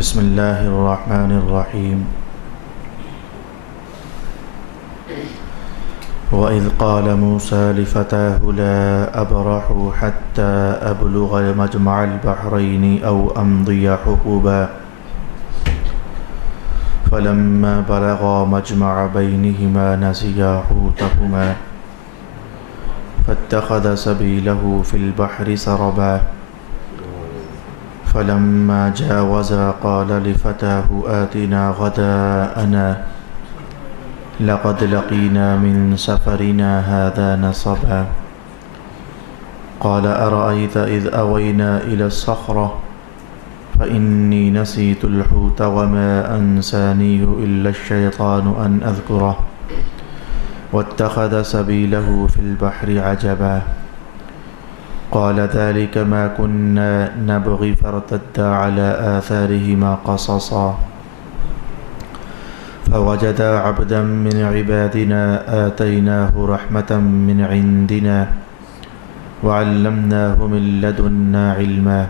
بسم اللہ الرحمن الرحیم وَإِذْ قَالَ مُوسَى لِفَتَاهُ لَا أَبْرَحُ حَتَّى أَبْلُغَ مَجْمَعَ الْبَحْرَيْنِ أَوْ أَمْضِيَ حُقُبًا فَلَمَّا بَلَغَا مَجْمَعَ بَيْنِهِمَا نَسِيَا حُوتَهُمَا فَاتَّخَذَ سَبِيلَهُ فِي الْبَحْرِ سَرَبًا فَلَمَّا جَاوَزَا قَالَ لِفَتَاهُ آتِنَا غَدَاءَنَا لَقَدْ لَقِينَا مِنْ سَفَرِنَا هَذَا نَصَبًا قَالَ أَرَأَيْتَ إِذْ أَوَيْنَا إِلَى الصَّخْرَةِ فَإِنِّي نَسِيتُ الْحُوتَ وَمَا أَنْسَانِيهُ إِلَّا الشَّيْطَانُ أَنْ أَذْكُرَهُ وَاتَّخَذَ سَبِيلَهُ فِي الْبَحْرِ عَجَبًا قال ذلك ما كنا نبغي فارتدا على آثارهما قصصا فوجدا عبدا من عبادنا آتيناه رحمة من عندنا وعلمناه من لدنا علما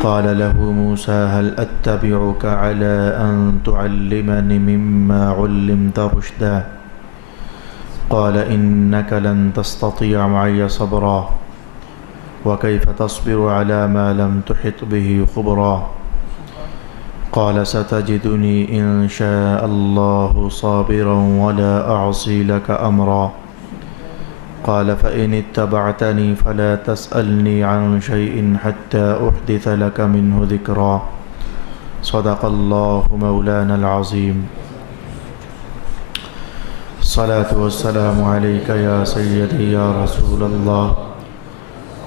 قال له موسى هل أتبعك على أن تعلمني مما علمت رشدا قال إنك لن تستطيع معي صبرا وكيف تصبر على ما لم تحط به خبرا قال ستجدني إن شاء الله صابرا ولا أعصي لك أمرا قال فإن اتبعتني فلا تسألني عن شيء حتى أحدث لك منه ذكرا صدق الله مولانا العظيم الصلاة والسلام عليك يا سيدي يا رسول الله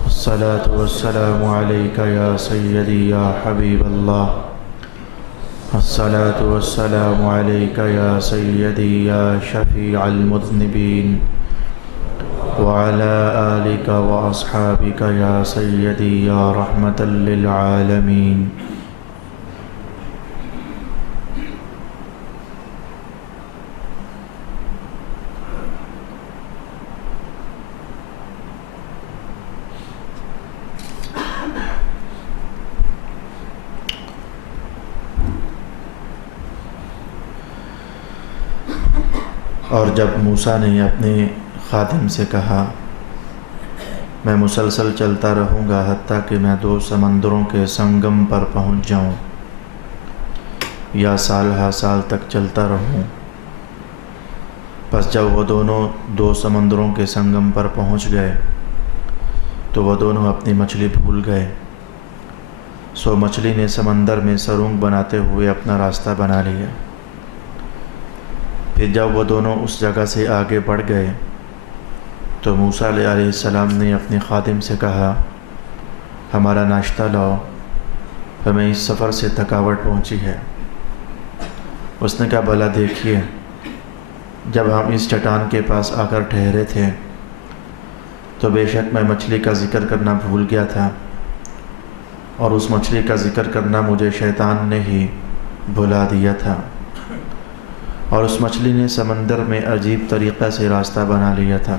الصلاة والسلام عليك يا سيدي يا حبيب الله الصلاة والسلام عليك يا سيدي يا شفيع المذنبين وعلى آلك وأصحابك يا سيدي يا رحمة للعالمين اور جب موسیٰ نے اپنے خادم سے کہا میں مسلسل چلتا رہوں گا حتیٰ کہ میں 2 سمندروں کے سنگم پر پہنچ جاؤں یا سال ہا سال تک چلتا رہوں، پس جب وہ دونوں 2 سمندروں کے سنگم پر پہنچ گئے تو وہ دونوں اپنی مچھلی بھول گئے، سو مچھلی نے سمندر میں سرنگ بناتے ہوئے اپنا راستہ بنا لیا۔ پھر جب وہ دونوں اس جگہ سے آگے بڑھ گئے تو موسیٰ علیہ السلام نے اپنے خادم سے کہا ہمارا ناشتہ لاؤ، ہمیں اس سفر سے تھکاوٹ پہنچی ہے۔ اس نے کہا بھلا دیکھیے، جب ہم اس چٹان کے پاس آ کر ٹھہرے تھے تو بے شک میں مچھلی کا ذکر کرنا بھول گیا تھا، اور اس مچھلی کا ذکر کرنا مجھے شیطان نے ہی بھلا دیا تھا، اور اس مچھلی نے سمندر میں عجیب طریقہ سے راستہ بنا لیا تھا۔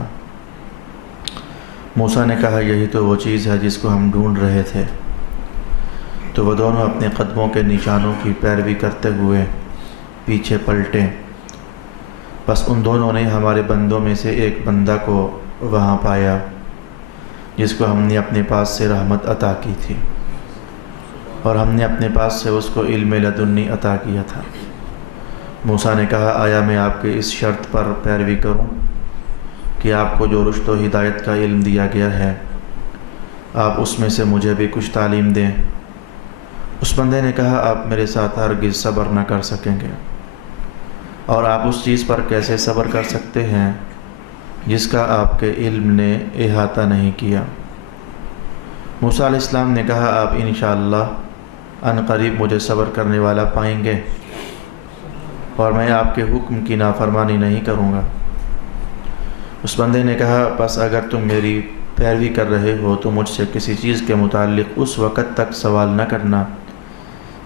موسیٰ نے کہا یہی تو وہ چیز ہے جس کو ہم ڈھونڈ رہے تھے۔ تو وہ دونوں اپنے قدموں کے نشانوں کی پیروی کرتے ہوئے پیچھے پلٹے، بس ان دونوں نے ہمارے بندوں میں سے ایک بندہ کو وہاں پایا جس کو ہم نے اپنے پاس سے رحمت عطا کی تھی، اور ہم نے اپنے پاس سے اس کو علم لدنی عطا کیا تھا۔ موسیٰ نے کہا آیا میں آپ کے اس شرط پر پیروی کروں کہ آپ کو جو رشد و ہدایت کا علم دیا گیا ہے آپ اس میں سے مجھے بھی کچھ تعلیم دیں۔ اس بندے نے کہا آپ میرے ساتھ ہرگز صبر نہ کر سکیں گے، اور آپ اس چیز پر کیسے صبر کر سکتے ہیں جس کا آپ کے علم نے احاطہ نہیں کیا۔ موسیٰ علیہ السلام نے کہا آپ انشاءاللہ ان قریب مجھے صبر کرنے والا پائیں گے، اور میں آپ کے حکم کی نافرمانی نہیں کروں گا۔ اس بندے نے کہا بس اگر تم میری پیروی کر رہے ہو تو مجھ سے کسی چیز کے متعلق اس وقت تک سوال نہ کرنا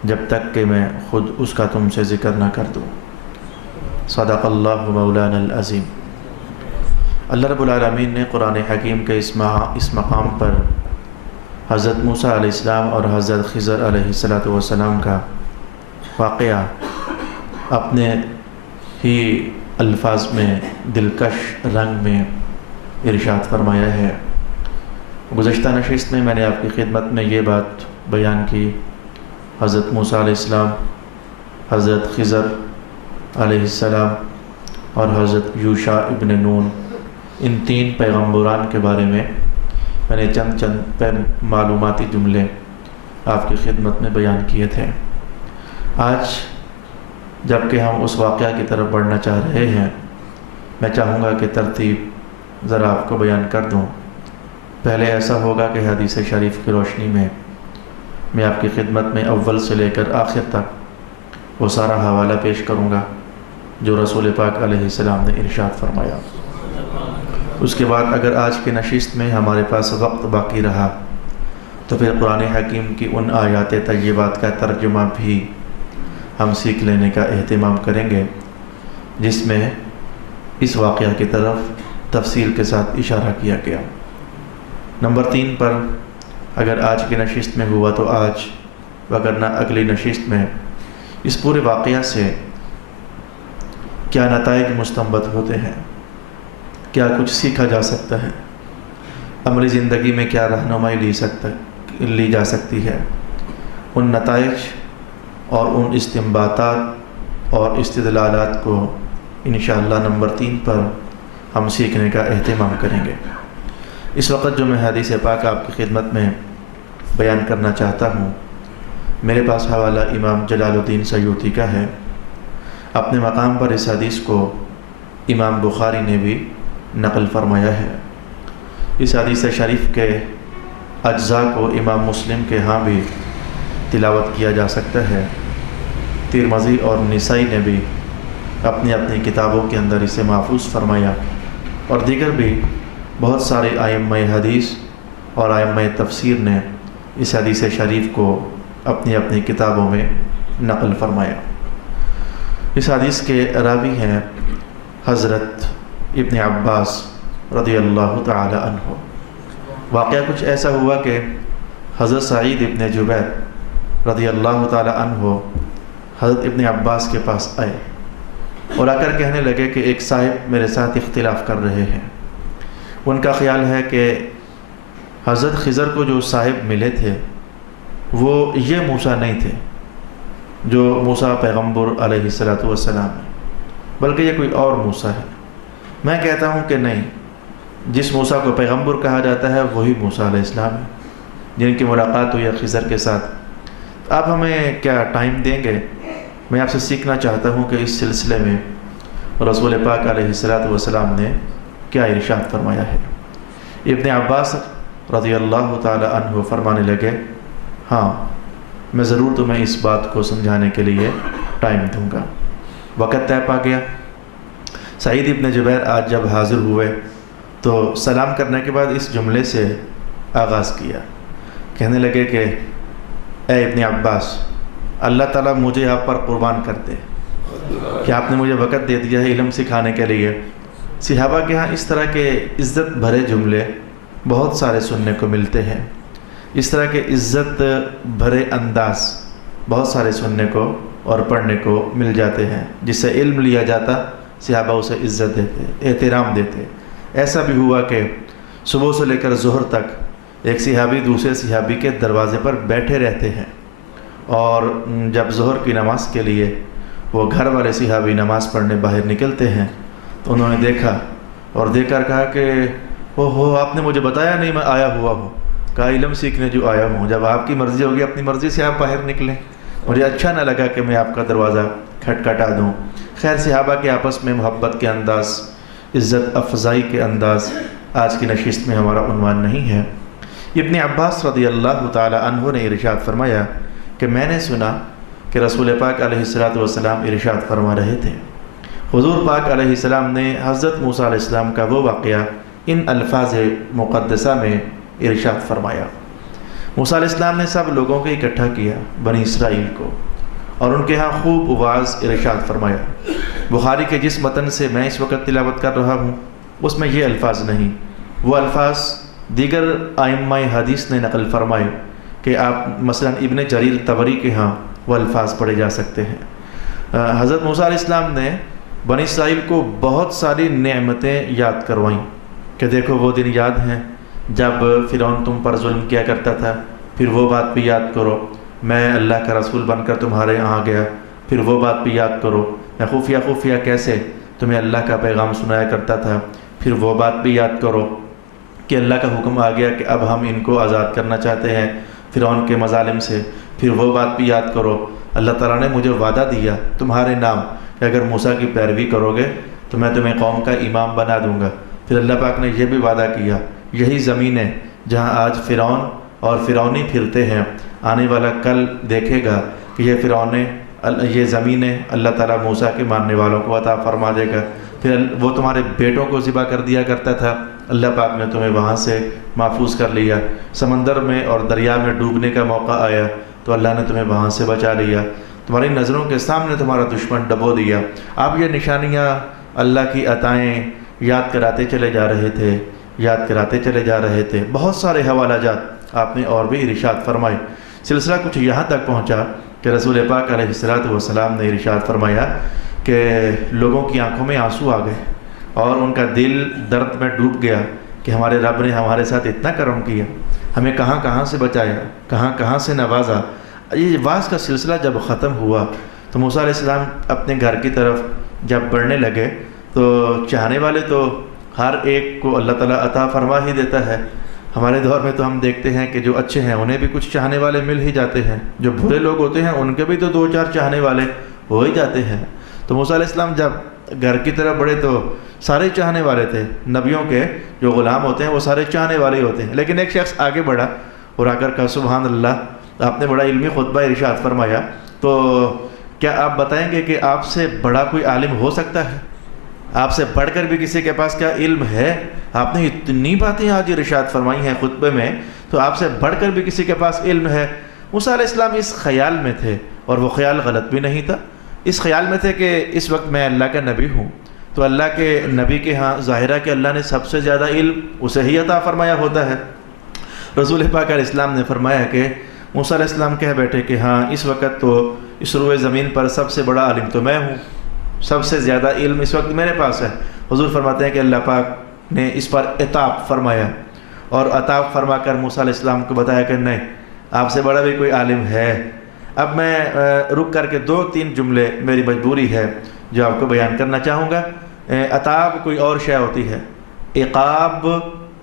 جب تک کہ میں خود اس کا تم سے ذکر نہ کر دوں۔ صدق اللہ مولانا العظیم۔ اللہ رب العالمین نے قرآن حکیم کے اس مقام پر حضرت موسیٰ علیہ السلام اور حضرت خضر علیہ السلام کا واقعہ اپنے ہی الفاظ میں دلکش رنگ میں ارشاد فرمایا ہے۔ گزشتہ نشست میں نے آپ کی خدمت میں یہ بات بیان کی، حضرت موسیٰ علیہ السلام، حضرت خضر علیہ السلام اور حضرت یوشع ابن نون، ان تین پیغمبران کے بارے میں نے چند معلوماتی جملے آپ کی خدمت میں بیان کیے تھے۔ آج جب کہ ہم اس واقعہ کی طرف بڑھنا چاہ رہے ہیں، میں چاہوں گا کہ ترتیب ذرا آپ کو بیان کر دوں۔ پہلے ایسا ہوگا کہ حدیث شریف کی روشنی میں آپ کی خدمت میں اول سے لے کر آخر تک وہ سارا حوالہ پیش کروں گا جو رسول پاک علیہ السلام نے ارشاد فرمایا۔ اس کے بعد اگر آج کے نشست میں ہمارے پاس وقت باقی رہا تو پھر قرآن حکیم کی ان آیات طیبات کا ترجمہ بھی ہم سیکھ لینے کا اہتمام کریں گے، جس میں اس واقعہ کی طرف تفصیل کے ساتھ اشارہ کیا گیا۔ نمبر 3 پر اگر آج کی نشست میں ہوا تو آج، وگرنہ اگلی نشست میں اس پورے واقعہ سے کیا نتائج مستنبط ہوتے ہیں، کیا کچھ سیکھا جا سکتا ہے، عملی زندگی میں کیا رہنمائی لی جا سکتی ہے، ان نتائج اور ان استنباطات اور استدلالات کو انشاءاللہ نمبر 3 پر ہم سیکھنے کا اہتمام کریں گے۔ اس وقت جو میں حدیث پاک آپ کی خدمت میں بیان کرنا چاہتا ہوں، میرے پاس حوالہ امام جلال الدین سیوطی کا ہے۔ اپنے مقام پر اس حدیث کو امام بخاری نے بھی نقل فرمایا ہے۔ اس حدیث شریف کے اجزاء کو امام مسلم کے ہاں بھی تلاوت کیا جا سکتا ہے۔ ترمذی اور نسائی نے بھی اپنی اپنی کتابوں کے اندر اسے محفوظ فرمایا، اور دیگر بھی بہت سارے ائمہ حدیث اور ائمہ تفسیر نے اس حدیث شریف کو اپنی اپنی کتابوں میں نقل فرمایا۔ اس حدیث کے راوی ہیں حضرت ابن عباس رضی اللہ تعالی عنہ۔ واقعہ کچھ ایسا ہوا کہ حضرت سعید ابن جبیر رضی اللہ تعالی عنہ حضرت ابن عباس کے پاس آئے اور آ کر کہنے لگے کہ ایک صاحب میرے ساتھ اختلاف کر رہے ہیں۔ ان کا خیال ہے کہ حضرت خضر کو جو صاحب ملے تھے وہ یہ موسیٰ نہیں تھے جو موسیٰ پیغمبر علیہ السلام ہے، بلکہ یہ کوئی اور موسیٰ ہے۔ میں کہتا ہوں کہ نہیں، جس موسیٰ کو پیغمبر کہا جاتا ہے وہی موسیٰ علیہ السلام ہے جن کی ملاقات ہوئی خضر کے ساتھ۔ آپ ہمیں کیا ٹائم دیں گے؟ میں آپ سے سیکھنا چاہتا ہوں کہ اس سلسلے میں رسول پاک علیہ السلام نے کیا ارشاد فرمایا ہے۔ ابن عباس رضی اللہ تعالی عنہ فرمانے لگے، ہاں میں ضرور تمہیں اس بات کو سمجھانے کے لیے ٹائم دوں گا۔ وقت طے پا گیا۔ سعید ابن جبیر آج جب حاضر ہوئے تو سلام کرنے کے بعد اس جملے سے آغاز کیا، کہنے لگے کہ اے ابن عباس، اللہ تعالیٰ مجھے آپ پر قربان کر دے کہ آپ نے مجھے وقت دے دیا ہے علم سکھانے کے لیے۔ صحابہ کے ہاں اس طرح کے عزت بھرے جملے بہت سارے سننے کو ملتے ہیں، اس طرح کے عزت بھرے انداز بہت سارے سننے کو اور پڑھنے کو مل جاتے ہیں، جس سے علم لیا جاتا صحابہ اسے عزت دیتے، احترام دیتے۔ ایسا بھی ہوا کہ صبح سے لے کر ظہر تک ایک صحابی دوسرے صحابی کے دروازے پر بیٹھے رہتے ہیں، اور جب ظہر کی نماز کے لیے وہ گھر والے صحابی نماز پڑھنے باہر نکلتے ہیں تو انہوں نے دیکھا اور دیکھ کر کہا کہ ہو آپ نے مجھے بتایا نہیں میں آیا ہوا ہوں۔ کہا علم سیکھنے جو آیا ہوں، جب آپ کی مرضی ہوگی اپنی مرضی سے آپ باہر نکلیں، مجھے اچھا نہ لگا کہ میں آپ کا دروازہ کھٹکھٹا دوں۔ خیر، صحابہ کے آپس میں محبت کے انداز، عزت افزائی کے انداز آج کی نشست میں ہمارا عنوان نہیں ہے۔ ابن عباس رضی اللہ تعالی عنہ نے ارشاد فرمایا کہ میں نے سنا کہ رسول پاک علیہ السلام ارشاد فرما رہے تھے۔ حضور پاک علیہ السلام نے حضرت موسیٰ علیہ السلام کا وہ واقعہ ان الفاظ مقدسہ میں ارشاد فرمایا۔ موسیٰ علیہ السلام نے سب لوگوں کو اکٹھا کیا، بنی اسرائیل کو، اور ان کے ہاں خوب واعظ ارشاد فرمایا۔ بخاری کے جس متن سے میں اس وقت تلاوت کر رہا ہوں اس میں یہ الفاظ نہیں، وہ الفاظ دیگر ائمہ حدیث نے نقل فرمائی کہ آپ مثلا ابن جریر طبری کے ہاں وہ الفاظ پڑھے جا سکتے ہیں۔ حضرت موسیٰ علیہ السلام نے بنی اسرائیل کو بہت ساری نعمتیں یاد کروائیں کہ دیکھو وہ دن یاد ہیں جب فرعون تم پر ظلم کیا کرتا تھا، پھر وہ بات بھی یاد کرو، میں اللہ کا رسول بن کر تمہارے یہاں گیا، پھر وہ بات بھی یاد کرو، میں خفیہ کیسے تمہیں اللہ کا پیغام سنایا کرتا تھا، پھر وہ بات بھی یاد کرو کہ اللہ کا حکم آ گیا کہ اب ہم ان کو آزاد کرنا چاہتے ہیں فرعون کے مظالم سے، پھر وہ بات بھی یاد کرو، اللہ تعالیٰ نے مجھے وعدہ دیا تمہارے نام کہ اگر موسیٰ کی پیروی کرو گے تو میں تمہیں قوم کا امام بنا دوں گا۔ پھر اللہ پاک نے یہ بھی وعدہ کیا یہی زمین ہے جہاں آج فرعون اور فرعونی پھرتے ہیں، آنے والا کل دیکھے گا کہ یہ زمینیں اللہ تعالیٰ موسیٰ کے ماننے والوں کو عطا فرما دے گا۔ پھر وہ تمہارے بیٹوں کو ذبح کر دیا کرتا تھا، اللہ پاک نے تمہیں وہاں سے محفوظ کر لیا۔ سمندر میں اور دریا میں ڈوبنے کا موقع آیا تو اللہ نے تمہیں وہاں سے بچا لیا۔ تمہاری نظروں کے سامنے تمہارا دشمن ڈبو دیا۔ آپ یہ نشانیاں اللہ کی عطائیں یاد کراتے چلے جا رہے تھے۔ بہت سارے حوالہ جات آپ نے اور بھی ارشاد فرمائے۔ سلسلہ کچھ یہاں تک پہنچا کہ رسول پاک علیہ السلام نے ارشاد فرمایا کہ لوگوں کی آنکھوں میں آنسو آ گئے اور ان کا دل درد میں ڈوب گیا کہ ہمارے رب نے ہمارے ساتھ اتنا کرم کیا، ہمیں کہاں کہاں سے بچایا، کہاں کہاں سے نوازا۔ یہ وعظ کا سلسلہ جب ختم ہوا تو موسیٰ علیہ السلام اپنے گھر کی طرف جب بڑھنے لگے تو چاہنے والے تو ہر ایک کو اللہ تعالیٰ عطا فرما ہی دیتا ہے۔ ہمارے دور میں تو ہم دیکھتے ہیں کہ جو اچھے ہیں انہیں بھی کچھ چاہنے والے مل ہی جاتے ہیں، جو برے لوگ ہوتے ہیں ان کے بھی تو 2-4 چاہنے والے ہو ہی جاتے ہیں۔ تو موسیٰ علیہ السلام جب گھر کی طرف بڑھے تو سارے چاہنے والے تھے، نبیوں کے جو غلام ہوتے ہیں وہ سارے چاہنے والے ہوتے ہیں، لیکن ایک شخص آگے بڑھا اور آ کر کہا سبحان اللہ، آپ نے بڑا علمی خطبہ ارشاد فرمایا، تو کیا آپ بتائیں گے کہ آپ سے بڑا کوئی عالم ہو سکتا ہے؟ آپ سے بڑھ کر بھی کسی کے پاس کیا علم ہے؟ آپ نے اتنی باتیں آج ارشاد فرمائی ہیں خطبے میں، تو آپ سے بڑھ کر بھی کسی کے پاس علم ہے؟ موسیٰ علیہ السلام اس خیال میں تھے، اور وہ خیال غلط بھی نہیں تھا، اس خیال میں تھے کہ اس وقت میں اللہ کا نبی ہوں، تو اللہ کے نبی کے ہاں ظاہرہ کہ اللہ نے سب سے زیادہ علم اسے ہی عطا فرمایا ہوتا ہے۔ رسول پاک علیہ السلام نے فرمایا کہ موسیٰ علیہ السلام کہہ بیٹھے کہ ہاں اس وقت تو اس روئے زمین پر سب سے بڑا عالم تو میں ہوں، سب سے زیادہ علم اس وقت میرے پاس ہے۔ حضور فرماتے ہیں کہ اللہ پاک نے اس پر عطاب فرمایا اور عطاب فرما کر موسیٰ علیہ السلام کو بتایا کہ نہیں، آپ سے بڑا بھی کوئی عالم ہے۔ اب میں رک کر کے 2-3 جملے میری مجبوری ہے جو آپ کو بیان کرنا چاہوں گا۔ عطاب کوئی اور شے ہوتی ہے، عقاب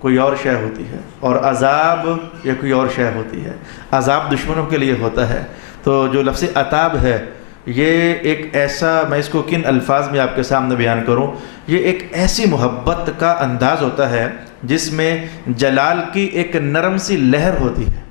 کوئی اور شے ہوتی ہے، اور عذاب یہ کوئی اور شے ہوتی ہے۔ عذاب دشمنوں کے لیے ہوتا ہے، تو جو لفظ عطاب ہے یہ ایک ایسا، میں اس کو کن الفاظ میں آپ کے سامنے بیان کروں، یہ ایک ایسی محبت کا انداز ہوتا ہے جس میں جلال کی ایک نرم سی لہر ہوتی ہے۔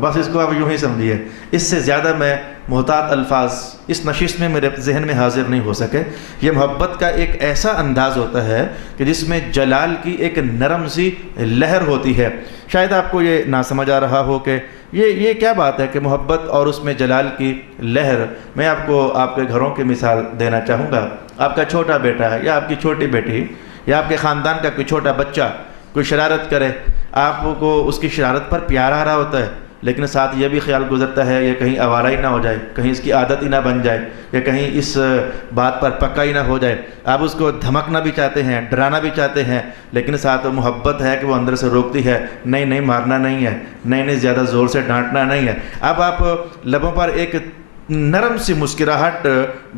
بس اس کو آپ یوں ہی سمجھیے، اس سے زیادہ میں محتاط الفاظ اس نشست میں میرے ذہن میں حاضر نہیں ہو سکے۔ یہ محبت کا ایک ایسا انداز ہوتا ہے کہ جس میں جلال کی ایک نرم سی لہر ہوتی ہے۔ شاید آپ کو یہ نہ سمجھ آ رہا ہو کہ یہ کیا بات ہے کہ محبت اور اس میں جلال کی لہر۔ میں آپ کو آپ کے گھروں کی مثال دینا چاہوں گا۔ آپ کا چھوٹا بیٹا ہے یا آپ کی چھوٹی بیٹی یا آپ کے خاندان کا کوئی چھوٹا بچہ کوئی شرارت کرے، آپ کو اس کی شرارت پر پیار آ رہا ہوتا ہے، لیکن ساتھ یہ بھی خیال گزرتا ہے یہ کہیں آوارہ ہی نہ ہو جائے، کہیں اس کی عادت ہی نہ بن جائے، یا کہیں اس بات پر پکا ہی نہ ہو جائے۔ آپ اس کو دھمکنا بھی چاہتے ہیں، ڈرانا بھی چاہتے ہیں، لیکن ساتھ محبت ہے کہ وہ اندر سے روکتی ہے، نہیں مارنا نہیں ہے، نہیں زیادہ زور سے ڈانٹنا نہیں ہے۔ اب آپ لبوں پر ایک نرم سی مسکراہٹ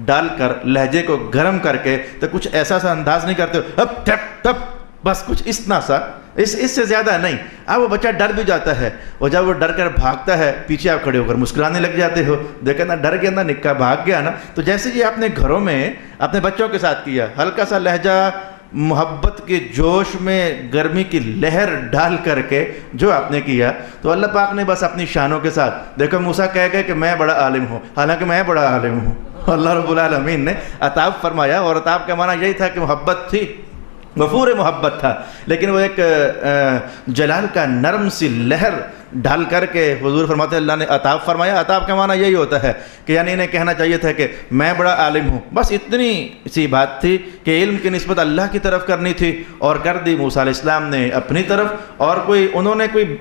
ڈال کر لہجے کو گرم کر کے تو کچھ ایسا سا انداز نہیں کرتے ہو اب ٹپ بس کچھ اتنا سا، اس سے زیادہ نہیں۔ اب وہ بچہ ڈر بھی جاتا ہے، اور جب وہ ڈر کر بھاگتا ہے پیچھے آپ کھڑے ہو کر مسکرانے لگ جاتے ہو، دیکھا نا ڈر گیا نا، نکا بھاگ گیا نا۔ تو جیسے یہ آپ نے گھروں میں اپنے بچوں کے ساتھ کیا، ہلکا سا لہجہ محبت کے جوش میں گرمی کی لہر ڈال کر کے جو آپ نے کیا، تو اللہ پاک نے بس اپنی شانوں کے ساتھ، دیکھو موسیٰ کہہ گئے کہ میں بڑا عالم ہوں، حالانکہ میں بڑا عالم ہوں، اللہ رب العالمین نے عطاب فرمایا، اور عطاب کا معنی یہی تھا کہ محبت تھی، غفور محبت تھا، لیکن وہ ایک جلال کا نرم سی لہر ڈھل کر کے حضور فرماتے ہیں اللہ نے عطاب فرمایا۔ عطاب کا معنی یہی ہوتا ہے کہ یعنی انہیں کہنا چاہیے تھا کہ میں بڑا عالم ہوں، بس اتنی سی بات تھی کہ علم کی نسبت اللہ کی طرف کرنی تھی اور کر دی موسیٰ علیہ السلام نے اپنی طرف، اور انہوں نے کوئی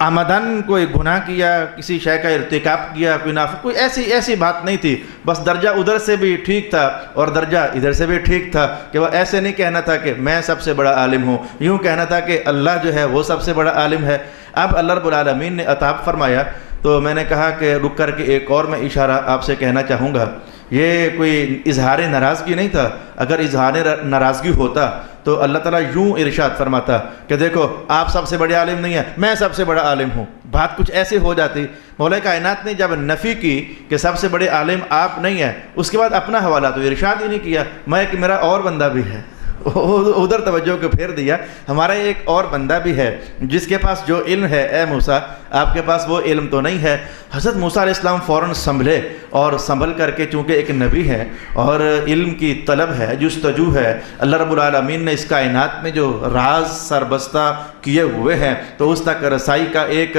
آمدن کوئی گناہ کیا، کسی شے کا ارتکاب کیا، کوئی ایسی بات نہیں تھی، بس درجہ ادھر سے بھی ٹھیک تھا اور درجہ ادھر سے بھی ٹھیک تھا کہ وہ ایسے نہیں کہنا تھا کہ میں سب سے بڑا عالم ہوں، یوں کہنا تھا کہ اللہ جو ہے وہ سب سے بڑا عالم ہے۔ اب اللہ رب العالمین نے عطاب فرمایا تو میں نے کہا کہ رک کر کے ایک اور میں اشارہ آپ سے کہنا چاہوں گا، یہ کوئی اظہار ناراضگی نہیں تھا، اگر اظہار ناراضگی ہوتا تو اللہ تعالیٰ یوں ارشاد فرماتا کہ دیکھو آپ سب سے بڑے عالم نہیں ہیں، میں سب سے بڑا عالم ہوں، بات کچھ ایسی ہو جاتی۔ مولا کائنات نے جب نفی کی کہ سب سے بڑے عالم آپ نہیں ہیں، اس کے بعد اپنا حوالہ تو ارشاد ہی نہیں کیا، میں کہ میرا اور بندہ بھی ہے، ادھر توجہ کو پھیر دیا، ہمارا ایک اور بندہ بھی ہے جس کے پاس جو علم ہے، اے موسیٰ آپ کے پاس وہ علم تو نہیں ہے۔ حضرت موسیٰ علیہ السلام فوراً سنبھلے اور سنبھل کر کے، چونکہ ایک نبی ہے اور علم کی طلب ہے، جستجو ہے، اللہ رب العالمین نے اس کائنات میں جو راز سربستہ کیے ہوئے ہیں تو اس تک رسائی کا ایک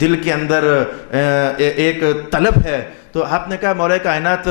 دل کے اندر ایک طلب ہے، تو آپ نے کہا مولا کائنات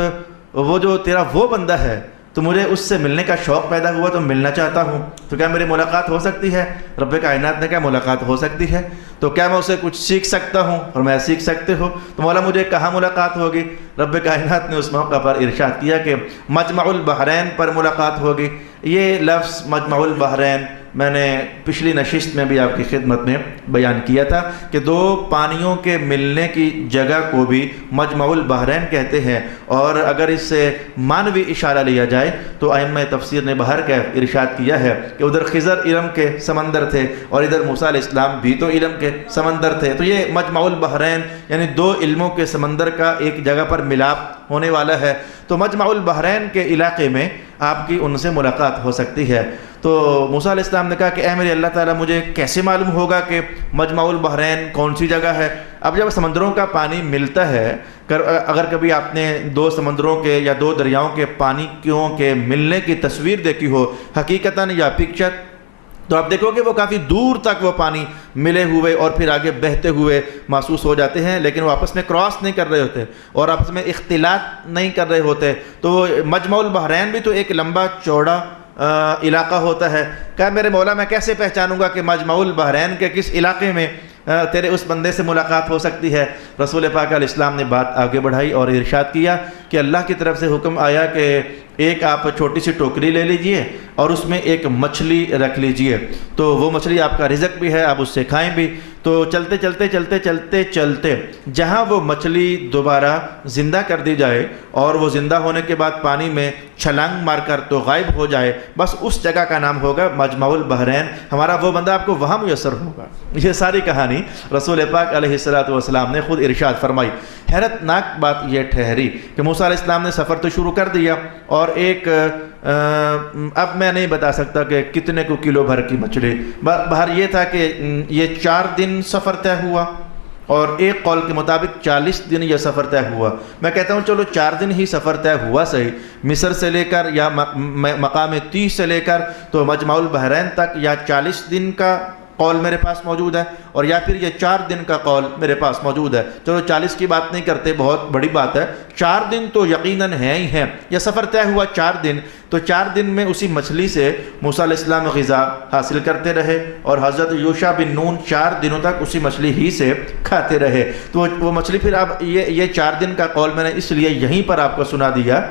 وہ جو تیرا وہ بندہ ہے تو مجھے اس سے ملنے کا شوق پیدا ہوا تو ملنا چاہتا ہوں، تو کیا میری ملاقات ہو سکتی ہے؟ رب کائنات نے کہا ملاقات ہو سکتی ہے، تو کیا میں اسے کچھ سیکھ سکتا ہوں؟ اور میں سیکھ سکتے ہو، تو مولا مجھے کہاں ملاقات ہوگی؟ رب کائنات نے اس موقع پر ارشاد کیا کہ مجمع البحرین پر ملاقات ہوگی۔ یہ لفظ مجمع البحرین میں نے پچھلی نشست میں بھی آپ کی خدمت میں بیان کیا تھا کہ دو پانیوں کے ملنے کی جگہ کو بھی مجمع البحرین کہتے ہیں، اور اگر اس سے معنوی اشارہ لیا جائے تو ائمہ تفسیر نے بہر کا ارشاد کیا ہے کہ ادھر خضر علم کے سمندر تھے اور ادھر موسیٰ علیہ السلام بھی تو علم کے سمندر تھے، تو یہ مجمع البحرین یعنی دو علموں کے سمندر کا ایک جگہ پر ملاپ ہونے والا ہے، تو مجمع البحرین کے علاقے میں آپ کی ان سے ملاقات ہو سکتی ہے۔ تو موسیٰ علیہ السلام نے کہا کہ اے میرے اللہ تعالیٰ مجھے کیسے معلوم ہوگا کہ مجمع البحرین کون سی جگہ ہے؟ اب جب سمندروں کا پانی ملتا ہے، اگر کبھی آپ نے دو سمندروں کے یا دو دریاؤں کے پانیوں کے ملنے کی تصویر دیکھی ہو حقیقتاً یا پکچر، تو آپ دیکھو کہ وہ کافی دور تک وہ پانی ملے ہوئے اور پھر آگے بہتے ہوئے محسوس ہو جاتے ہیں، لیکن وہ آپس میں کراس نہیں کر رہے ہوتے اور آپس میں اختلاط نہیں کر رہے ہوتے۔ تو مجمع البحرین بھی تو ایک لمبا چوڑا علاقہ ہوتا ہے۔ کہا میرے مولا میں کیسے پہچانوں گا کہ مجمع البحرین کے کس علاقے میں تیرے اس بندے سے ملاقات ہو سکتی ہے؟ رسول پاک علیہ السلام نے بات آگے بڑھائی اور ارشاد کیا کہ اللہ کی طرف سے حکم آیا کہ ایک آپ چھوٹی سی ٹوکری لے لیجئے اور اس میں ایک مچھلی رکھ لیجئے، تو وہ مچھلی آپ کا رزق بھی ہے، آپ اس سے کھائیں بھی۔ تو چلتے چلتے چلتے چلتے چلتے جہاں وہ مچھلی دوبارہ زندہ کر دی جائے اور وہ زندہ ہونے کے بعد پانی میں چھلانگ مار کر تو غائب ہو جائے، بس اس جگہ کا نام ہوگا مجمع البحرین، ہمارا وہ بندہ آپ کو وہاں میسر ہوگا۔ یہ ساری کہانی رسول پاک علیہ السلام نے خود ارشاد فرمائی۔ حیرت ناک بات یہ ٹھہری کہ موسیٰ علیہ السلام نے سفر تو شروع کر دیا اور ایک اب میں نہیں بتا سکتا کہ کتنے کو کلو بھر کی مچھلی، بہر یہ تھا کہ یہ 4 دن سفر طے ہوا اور ایک قول کے مطابق 40 دن یہ سفر طے ہوا۔ میں کہتا ہوں چلو 4 دن ہی سفر طے ہوا صحیح، مصر سے لے کر یا مقام 30 سے لے کر تو مجمع البحرین تک، یا 40 دن کا قول میرے پاس موجود ہے اور یا پھر یہ 4 دن کا قول میرے پاس موجود ہے۔ چلو 40 کی بات نہیں کرتے، بہت بڑی بات ہے، 4 دن تو یقیناً ہیں ہی ہیں۔ یہ سفر طے ہوا 4 دن، تو 4 دن میں اسی مچھلی سے موسیٰ علیہ السلام غذا حاصل کرتے رہے اور حضرت یوشع بن نون 4 دنوں تک اسی مچھلی ہی سے کھاتے رہے۔ تو وہ مچھلی پھر اب یہ 4 دن کا قول میں نے اس لیے یہیں پر آپ کو سنا دیا۔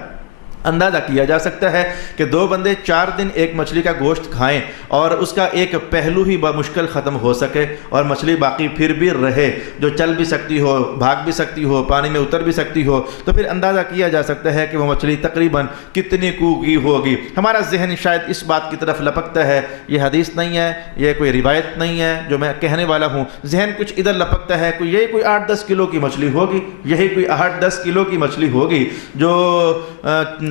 اندازہ کیا جا سکتا ہے کہ 2 بندے 4 دن ایک مچھلی کا گوشت کھائیں اور اس کا ایک پہلو ہی بمشکل ختم ہو سکے اور مچھلی باقی پھر بھی رہے، جو چل بھی سکتی ہو، بھاگ بھی سکتی ہو، پانی میں اتر بھی سکتی ہو، تو پھر اندازہ کیا جا سکتا ہے کہ وہ مچھلی تقریباً کتنی کوگی ہوگی۔ ہمارا ذہن شاید اس بات کی طرف لپکتا ہے، یہ حدیث نہیں ہے، یہ کوئی روایت نہیں ہے جو میں کہنے والا ہوں، ذہن کچھ ادھر لپکتا ہے، یہی کوئی 8-10 کلو کی مچھلی ہوگی، یہی کوئی 8-10 کلو کی مچھلی ہوگی جو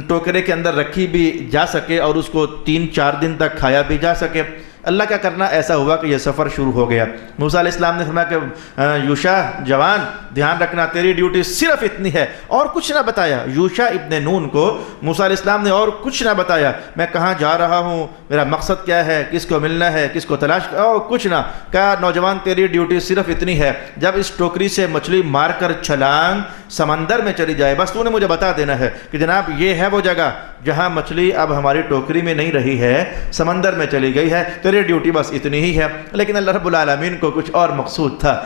ٹوکرے کے اندر رکھی بھی جا سکے اور اس کو 3-4 دن تک کھایا بھی جا سکے۔ اللہ کا کرنا ایسا ہوا کہ یہ سفر شروع ہو گیا۔ موسیٰ علیہ السلام نے فرمایا کہ یوشع جوان دھیان رکھنا، تیری ڈیوٹی صرف اتنی ہے، اور کچھ نہ بتایا۔ یوشع ابن نون کو موسیٰ علیہ السلام نے اور کچھ نہ بتایا، میں کہاں جا رہا ہوں، میرا مقصد کیا ہے، کس کو ملنا ہے، کس کو تلاش، اور کچھ نہ کہا۔ نوجوان تیری ڈیوٹی صرف اتنی ہے، جب اس ٹوکری سے مچھلی مار کر چھلانگ سمندر میں چلی جائے، بس تو نے مجھے بتا دینا ہے کہ جناب یہ ہے وہ جگہ جہاں مچھلی اب ہماری ٹوکری میں نہیں رہی ہے، سمندر میں چلی گئی ہے، تیری ڈیوٹی بس اتنی ہی ہے۔ لیکن اللہ رب العالمین کو کچھ اور مقصود تھا۔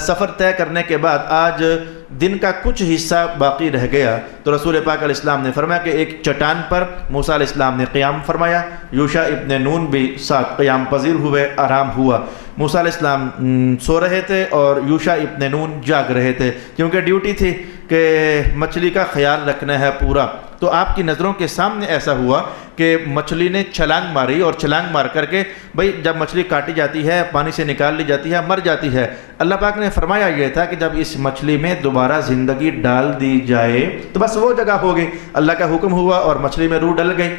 سفر طے کرنے کے بعد آج دن کا کچھ حصہ باقی رہ گیا، تو رسول پاک علیہ السلام نے فرمایا کہ ایک چٹان پر موسیٰ علیہ السلام نے قیام فرمایا، یوشع ابن نون بھی ساتھ قیام پذیر ہوئے، آرام ہوا۔ موسیٰ علیہ السلام سو رہے تھے اور یوشع ابن نون جاگ رہے تھے، کیونکہ ڈیوٹی تھی کہ مچھلی کا خیال رکھنا ہے پورا۔ تو آپ کی نظروں کے سامنے ایسا ہوا کہ مچھلی نے چھلانگ ماری، اور چھلانگ مار کر کے بھئی جب مچھلی کاٹی جاتی ہے، پانی سے نکال لی جاتی ہے، مر جاتی ہے۔ اللہ پاک نے فرمایا یہ تھا کہ جب اس مچھلی میں دوبارہ زندگی ڈال دی جائے تو بس وہ جگہ ہوگی۔ اللہ کا حکم ہوا اور مچھلی میں روح ڈل گئی۔